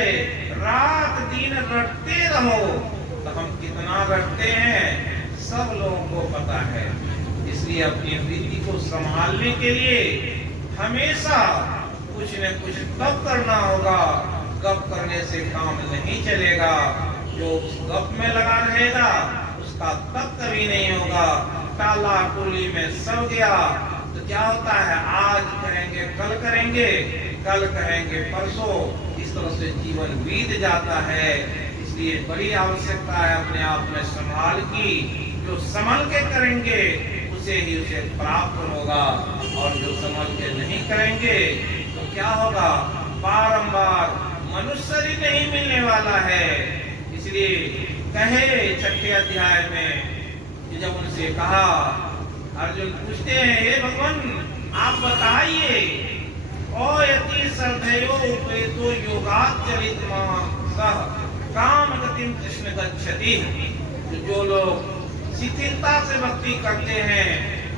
रात दिन रटते रहो, तो हम कितना रटते हैं सब लोगों को पता है। इसलिए अपनी वृत्ति को संभालने के लिए हमेशा कुछ न कुछ तब करना होगा। गप करने से काम नहीं चलेगा। जो गप में लगा रहेगा उसका तब कभी नहीं होगा। ताला टोली में सब गया तो क्या होता है, आज कहेंगे कल करेंगे, कल कहेंगे परसों, इस तरह से जीवन बीत जाता है। इसलिए बड़ी आवश्यकता है अपने आप में संभाल की। जो संभल के करेंगे उसे ही उसे प्राप्त होगा, और जो संभल के नहीं करेंगे तो क्या होगा, बारंबार मनुष्य ही नहीं मिलने वाला है। इसलिए कहे 6ठे अध्याय में कि जब उनसे कहा, अर्जुन पूछते हैं, हे भगवान आप बताइए, ओ यति श्रद्धेयो उपेतो योगाचरितमां सह काम गतिम कृष्ण गच्छति। जो लोग शिथिलता से भक्ति करते हैं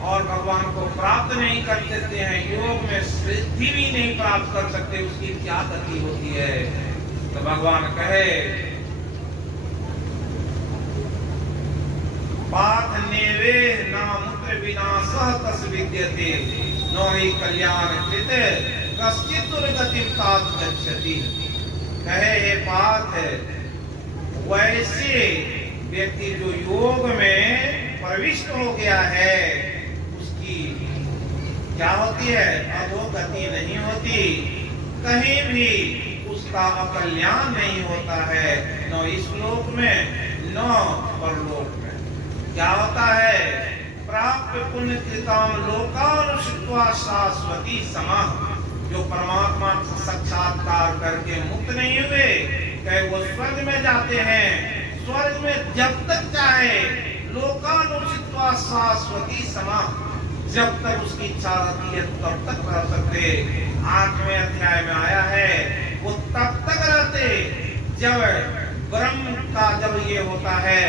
और भगवान को प्राप्त नहीं कर देते हैं, योग में सिद्धि भी नहीं प्राप्त कर सकते, उसकी क्या गति होती है। तो भगवान कहे, पाथ नेवे नामुत्र विनाशः तस् विद्यते नो हि कल्याण कृत कश्चित् दुर्गतिं तात गच्छति। कहे हे पाथ, वैसे व्यक्ति जो योग में प्रविष्ट हो गया है उसकी क्या होती है, अधोगति नहीं होती, कहीं भी उसका अकल्याण नहीं होता है, न इस लोक में न परलोक में। क्या होता है, प्राप्त पुण्य कृताम लोकानुष्ठित्वा शाश्वती समाः। जो परमात्मा का साक्षात्कार करके मुक्त नहीं हुए, कहे वो स्वर्ग में जाते हैं। स्वर्ग में जब तक चाहे, लोकानुष्ठित्वा शाश्वती समाः, जब तक उसकी इच्छा रहती है तब तक रह सकते। 8वें अध्याय में आया है, वो तब तक रहते जब ब्रह्म का जब ये होता है,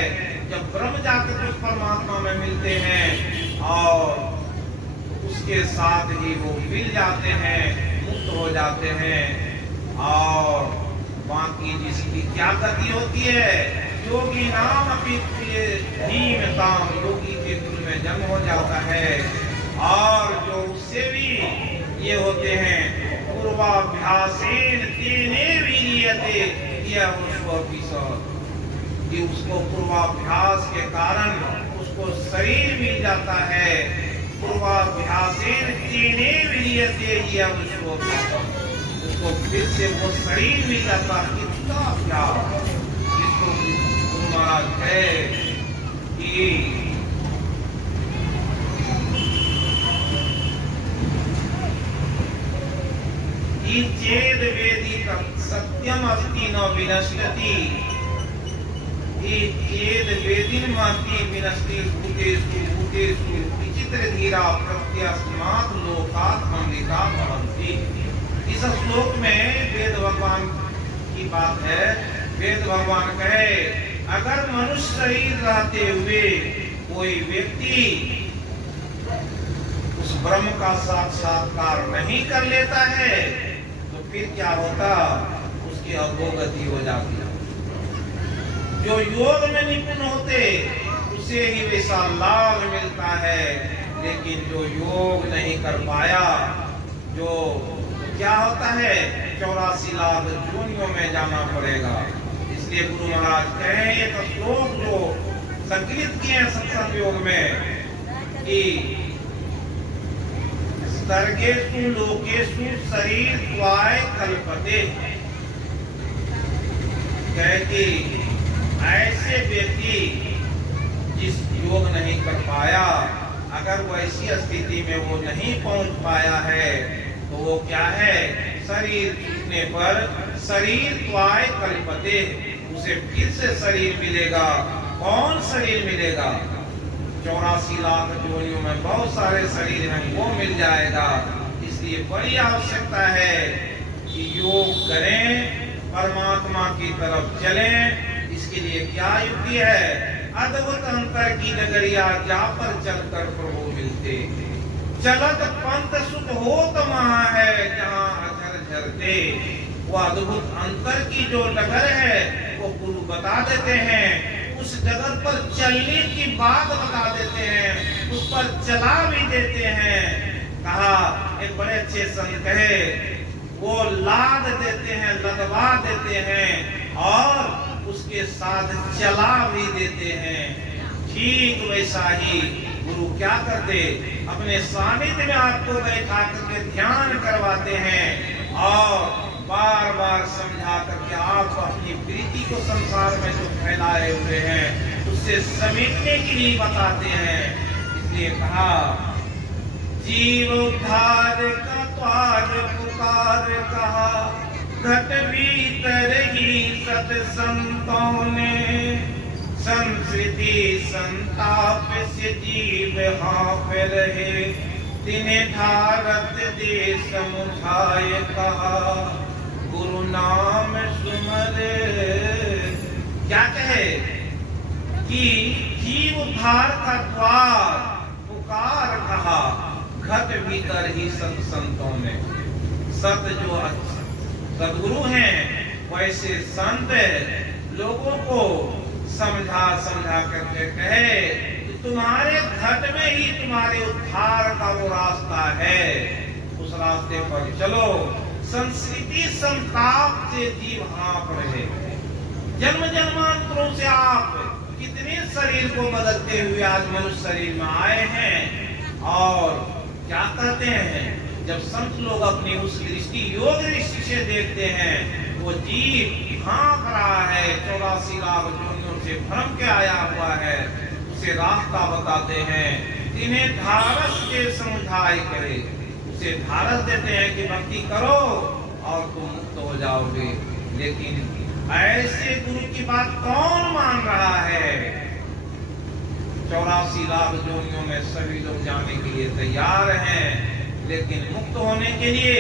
जब ब्रह्म जाकर उस परमात्मा में मिलते हैं और उसके साथ ही वो मिल जाते हैं, मुक्त हो जाते हैं। और बाकी जिसकी क्या गति होती है, योगी नाम अपनी धीमताम, योगी के कुल में जन्म हो जाता है। और जो उससे भी ये होते हैं, पूर्वाभ्यासेन तेने वीर्यते कि उसको पूर्वाभ्यास के कारण उसको शरीर मिल जाता है। पूर्वाभ्यासेन तेने वीर्यते उसको फिर से वो शरीर मिल जाता है। कितना प्यार जिसको गुरु महाराज है कि चेद वेदी सत्यम अस्ति न विनश्यति, चेद वेदिन महति विनश्यति भूतेषु भूतेषु विचित्र धीरा प्रत्यस्मात् लोकात् अमृता भवन्ति। इस श्लोक में वेद भगवान की बात है। वेद भगवान कहे, अगर मनुष्य शरीर रहते हुए कोई व्यक्ति उस ब्रह्म का साक्षात्कार नहीं कर लेता है तो फिर क्या होता, उसकी अधोगति हो जाती है। जो योग में निपुण होते उसे ही वैसा लाभ मिलता है, लेकिन जो योग नहीं कर पाया, जो क्या होता है, 84 लाख योनियों में जाना पड़ेगा। इसलिए गुरु महाराज कहे, एक श्लोक जो संकलित किए हैं सत्संग योग में कि सर्गेषु लोकेषु शरीर त्वाय कल्पते, कहे कि ऐसे व्यक्ति जिस योग नहीं कर पाया, अगर वो ऐसी स्थिति में वो नहीं पहुंच पाया है तो वो क्या है, शरीर छूटने पर शरीर त्वाय कल्पते, उसे फिर से शरीर मिलेगा। कौन शरीर मिलेगा, 84 लाख योनियों में बहुत सारे शरीर हैं, वो मिल जाएगा। इसलिए इसलिए बड़ी आवश्यकता है कि योग करें, परमात्मा की तरफ चलें। इसके लिए क्या युक्ति है? अद्भुत अंतर की नगरिया जा पर चलकर प्रभु मिलते, चलत पंथ सुख होत महा है जहाँ अधर झरते। वो अद्भुत अंतर की जो डगर है वो गुरु बता देते हैं, उस जगह पर चलने की बात बता देते हैं, उस पर चला भी देते हैं। कहा एक बड़े अच्छे संत कहे, वो लाद देते हैं, लदवा देते हैं और उसके साथ चला भी देते हैं। ठीक वैसा ही गुरु क्या करते, अपने सानिध्य में आपको बैठा करके ध्यान करवाते हैं और बार बार समझा करके आप अपनी प्रीति को संसार में जो फैलाए हुए हैं उससे समेटने के लिए बताते हैं। इसलिए कहा जीव उद्धार का द्वार पुकार कहा, घट भीतर ही सत संतों ने, संस्कृति संताप से जीव हाँफ रहे, तिन्हें भारत देश समुझाए कहा, गुरु नाम सुमर। क्या कहे कि जीव उद्धार का द्वार पुकार कहा, घट भीतर ही सत संतों ने। सत जो सदगुरु हैं वैसे संत लोगों को समझा समझा करके कहे कि तुम्हारे घट में ही तुम्हारे उद्धार का वो रास्ता है, उस रास्ते पर चलो। संस्कृति संताप से जीव हाँफ रहे। जन्म जन्मांतरों से आप कितने शरीर को बदलते हुए आज मनुष्य शरीर में आए हैं। और क्या कहते हैं, जब संत लोग अपनी उस दृष्टि योग दृष्टि से देखते हैं, वो जीव हाँफ रहा है, 84 लाख योनियों से भ्रम के आया हुआ है, उसे रास्ता बताते हैं। इन्हें धारस के समझाए करे, उसे धारस देते हैं कि भक्ति करो और तुम मुक्त हो जाओगे। लेकिन ऐसे गुरु की बात कौन मान रहा है? 84 लाख योनियों में सभी लोग जाने के लिए तैयार हैं, लेकिन मुक्त होने के लिए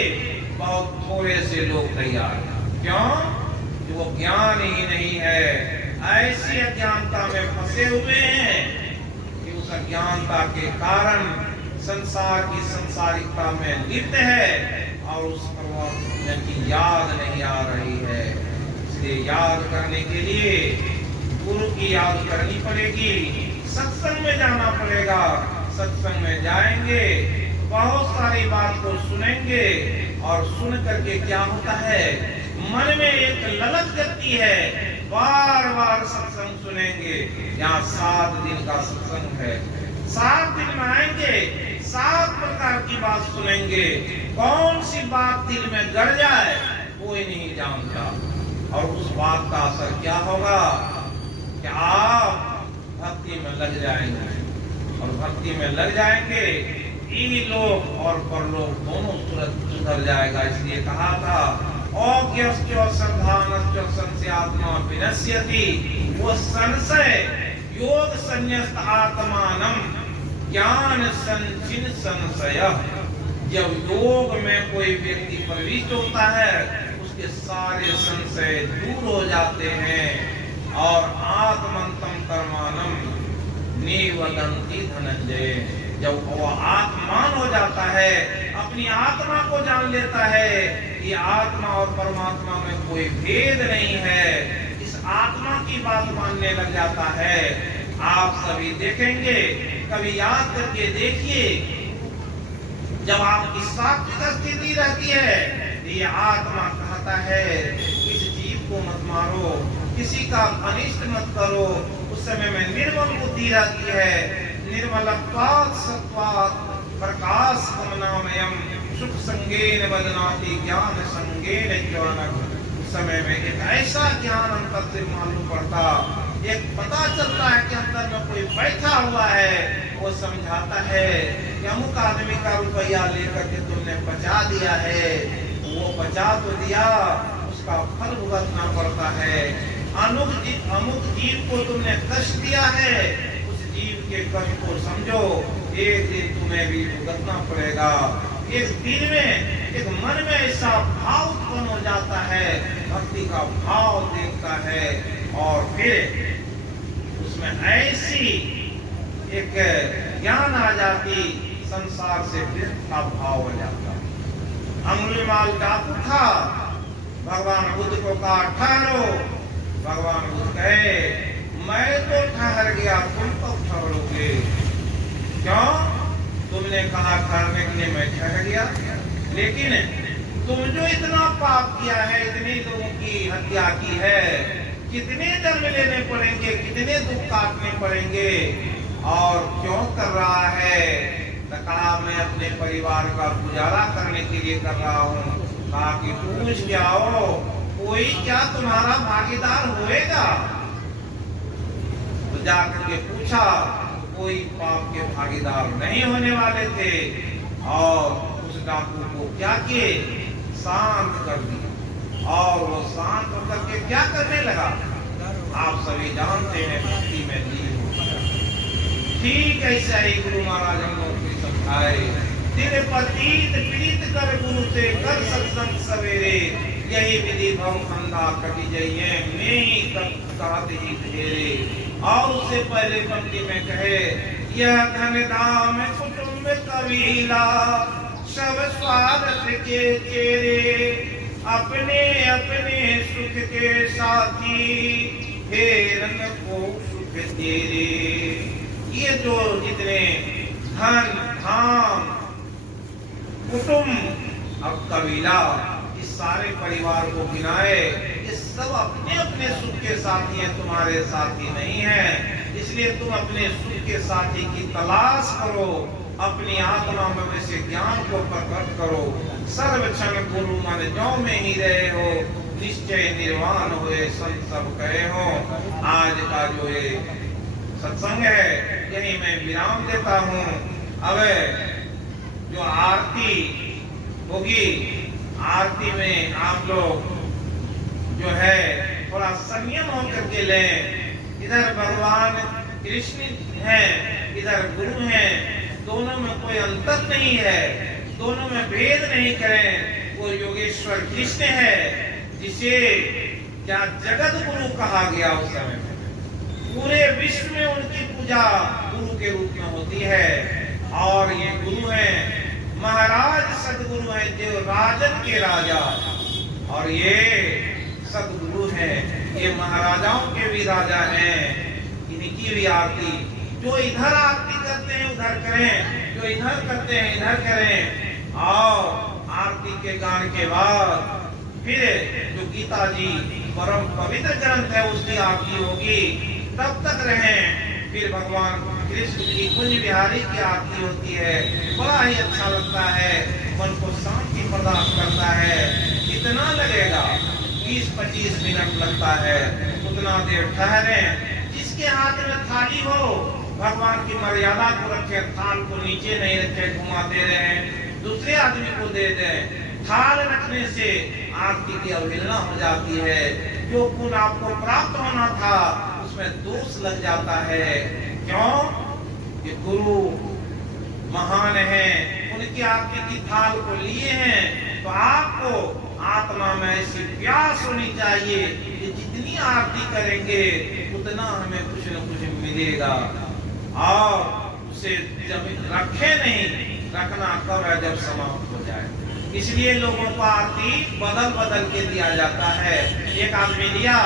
बहुत थोड़े से लोग तैयार हैं। क्यों? कि वो ज्ञान ही नहीं है, ऐसी अज्ञानता में फंसे हुए हैं कि उस अज्ञानता के कारण संसार की संसारिकता में लिप्त है और उस परमात्मा की याद नहीं आ रही है। इसलिए याद करने के लिए गुरु की याद करनी पड़ेगी, सत्संग में जाना पड़ेगा। सत्संग में जाएंगे, बहुत सारी बात को सुनेंगे और सुन करके क्या होता है, मन में एक ललक जगती है, बार बार सत्संग सुनेंगे। यहाँ 7 दिन का सत्संग है, 7 दिन में आएंगे, 7 प्रकार की बात सुनेंगे। कौन सी बात दिल में गड़ जाए कोई नहीं जानता, और उस बात का असर क्या होगा कि आप भक्ति में लग जाएंगे, और भक्ति में लग जाएंगे, यही लोक और परलोक दोनों सुधर जाएगा। इसलिए कहा था अज्ञस्य संधानस्य संशयात्मा विनश्यति, वो संशय योग संन्यस्त आत्मानम ज्ञान संचिन संशय। जब योग में कोई व्यक्ति प्रविष्ट होता है उसके सारे संशय दूर हो जाते हैं। और आत्मंतम कर्मानम निवदंती धनंजय, जब वो आत्मान हो जाता है, अपनी आत्मा को जान लेता है कि आत्मा और परमात्मा में कोई भेद नहीं है, इस आत्मा की बात मानने लग जाता है। आप सभी देखेंगे, कभी याद करके देखिए, जब आपकी सात्विक स्थिति रहती है, ये आत्मा कहता है इस जीव को मत मारो, किसी का अनिष्ट मत करो। उस समय में निर्मल बुद्धि रहती है, निर्मलत्वात् सत्वात् प्रकाश गमनामयम सुख संगेन बदनाति ज्ञान संगेन ज्ञानम। उस समय में एक ऐसा ज्ञान अंतर से मालूम पड़ता, एक पता चलता है कि अंदर में कोई बैठा हुआ है, वो समझाता है कि अमुक आदमी का रुपया लेकर के तुमने बचा दिया है, वो बचा तो दिया, उसका फल भुगतना पड़ता है। अमुक जीव को तुमने कष्ट दिया है, उस जीव के कष्ट को समझो, एक दिन तुम्हें भी भुगतना पड़ेगा। एक दिन में एक मन में ऐसा भाव उत्पन्न हो जाता है, भक्ति का भाव देखता है और फिर उसमें ऐसी एक ज्ञान आ जाती, संसार से विरक्त का भाव हो जाता। अंगुलीमाल डाकू था, भगवान बुद्ध को कहा ठहरो। भगवान बुद्ध कहे मैं तो ठहर गया, तुम कब ठहरोगे? क्यों? तुमने कहा ठहरने के लिए मैं ठहर गया, लेकिन तुम जो इतना पाप किया है, इतने लोगों की हत्या की है, कितने जन्म लेने पड़ेंगे, कितने दुख काटने पड़ेंगे, और क्यों कर रहा है? तो कहा मैं अपने परिवार का गुजारा करने के लिए कर रहा हूँ। कहा कि पूछ के आओ, कोई क्या तुम्हारा भागीदार होएगा? तो जाकर के पूछा, कोई पाप के भागीदार नहीं होने वाले थे, और उस डाकू को क्या किए? शांत कर दिया, और वो शांत होकर के क्या करने लगा? आप सभी जानते हैं, भक्ति में लीन हो। ठीक ऐसा ही गुरु महाराज हम लोग को समझाए, तेरे पतित प्रीत कर गुरु से कर सत्संग सवेरे, यही विधि भव खंडा कटी जाइए नहीं तब कहते ही फेरे। और उससे पहले पंक्ति में कहे, यह धन धाम कुटुंब कबीला सब स्वार्थ के चेरे, अपने अपने सुख के साथी फेरन को सुख तेरे। ये जो जितने धन धाम कुटुंब और कबीला, इस सारे परिवार को गिनाए, ये सब अपने अपने सुख के साथी हैं, तुम्हारे साथी नहीं है। इसलिए तुम अपने सुख के साथी की तलाश करो, अपनी आत्मा में वैसे ज्ञान को प्रकट करो। सर्व क्षण गुरु मन जो में ही रहे हो, निश्चय निर्वाण हुए संत सब कहे हो। आज का जो ये सत्संग है, यही मैं विराम देता हूँ। अब जो आरती होगी, आरती में आप लोग जो है थोड़ा संयम होकर के लें। इधर भगवान कृष्ण हैं, इधर गुरु हैं, दोनों में कोई अंतर नहीं है, दोनों में भेद नहीं करें। वो योगेश्वर कृष्ण है, जिसे क्या जगत गुरु कहा गया उस समय में। पूरे विश्व में उनकी पूजा गुरु के रूप में होती है। और ये गुरु हैं, महाराज सदगुरु हैं, जो राजन के राजा, और ये सदगुरु हैं, ये महाराजाओं के भी राजा हैं। इनकी भी आरती, जो इधर आरती करते हैं उधर करें, जो इधर करते हैं इधर करें। और आरती के गान के बाद फिर जो गीता जी परम पवित्र ग्रंथ है उसकी आरती होगी, तब तक रहें। फिर भगवान कृष्ण की कुंज बिहारी की आरती होती है, बड़ा ही अच्छा लगता है, मन को शांति प्रदान करता है। कितना लगेगा? 20-25 मिनट लगता है, उतना देर ठहरे। जिसके हाथ में थाली हो, भगवान की मर्यादा को रखे, थाल को नीचे नहीं रखे, घुमाते रहे, दूसरे आदमी को दे दें। थाल रखने से आरती की अवहेलना हो जाती है, जो पुण्य आपको प्राप्त होना था उसमें दोष लग जाता है। क्यों? कि गुरु महान है, उनकी आरती की थाल को लिए हैं, तो आपको आत्मा में ऐसी प्यास होनी चाहिए कि जितनी आरती करेंगे उतना हमें कुछ न कुछ मिलेगा। और उसे जब रखे नहीं, रखना कब है? जब समाप्त हो जाए। इसलिए लोगों को आरती बदल बदल के दिया जाता है। एक आदमी लिया,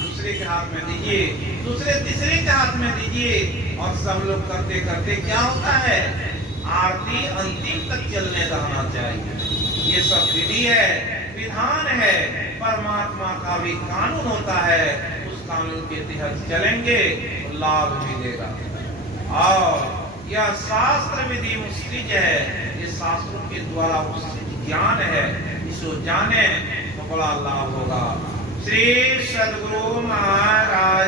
दूसरे के हाथ में दीजिए, दूसरे तीसरे के हाथ में दीजिए, और सब लोग करते करते क्या होता है? आरती अंतिम तक चलने रहना चाहिए। ये सब विधि है, विधान है, परमात्मा का भी कानून होता है। उस कानून के तहत चलेंगे तो लाभ मिलेगा। और यह शास्त्र विधि मुस्लिज है, ये शास्त्रों के द्वारा ज्ञान है, इसको जाने तो बड़ा लाभ होगा। श्री सद्गुरु महाराज।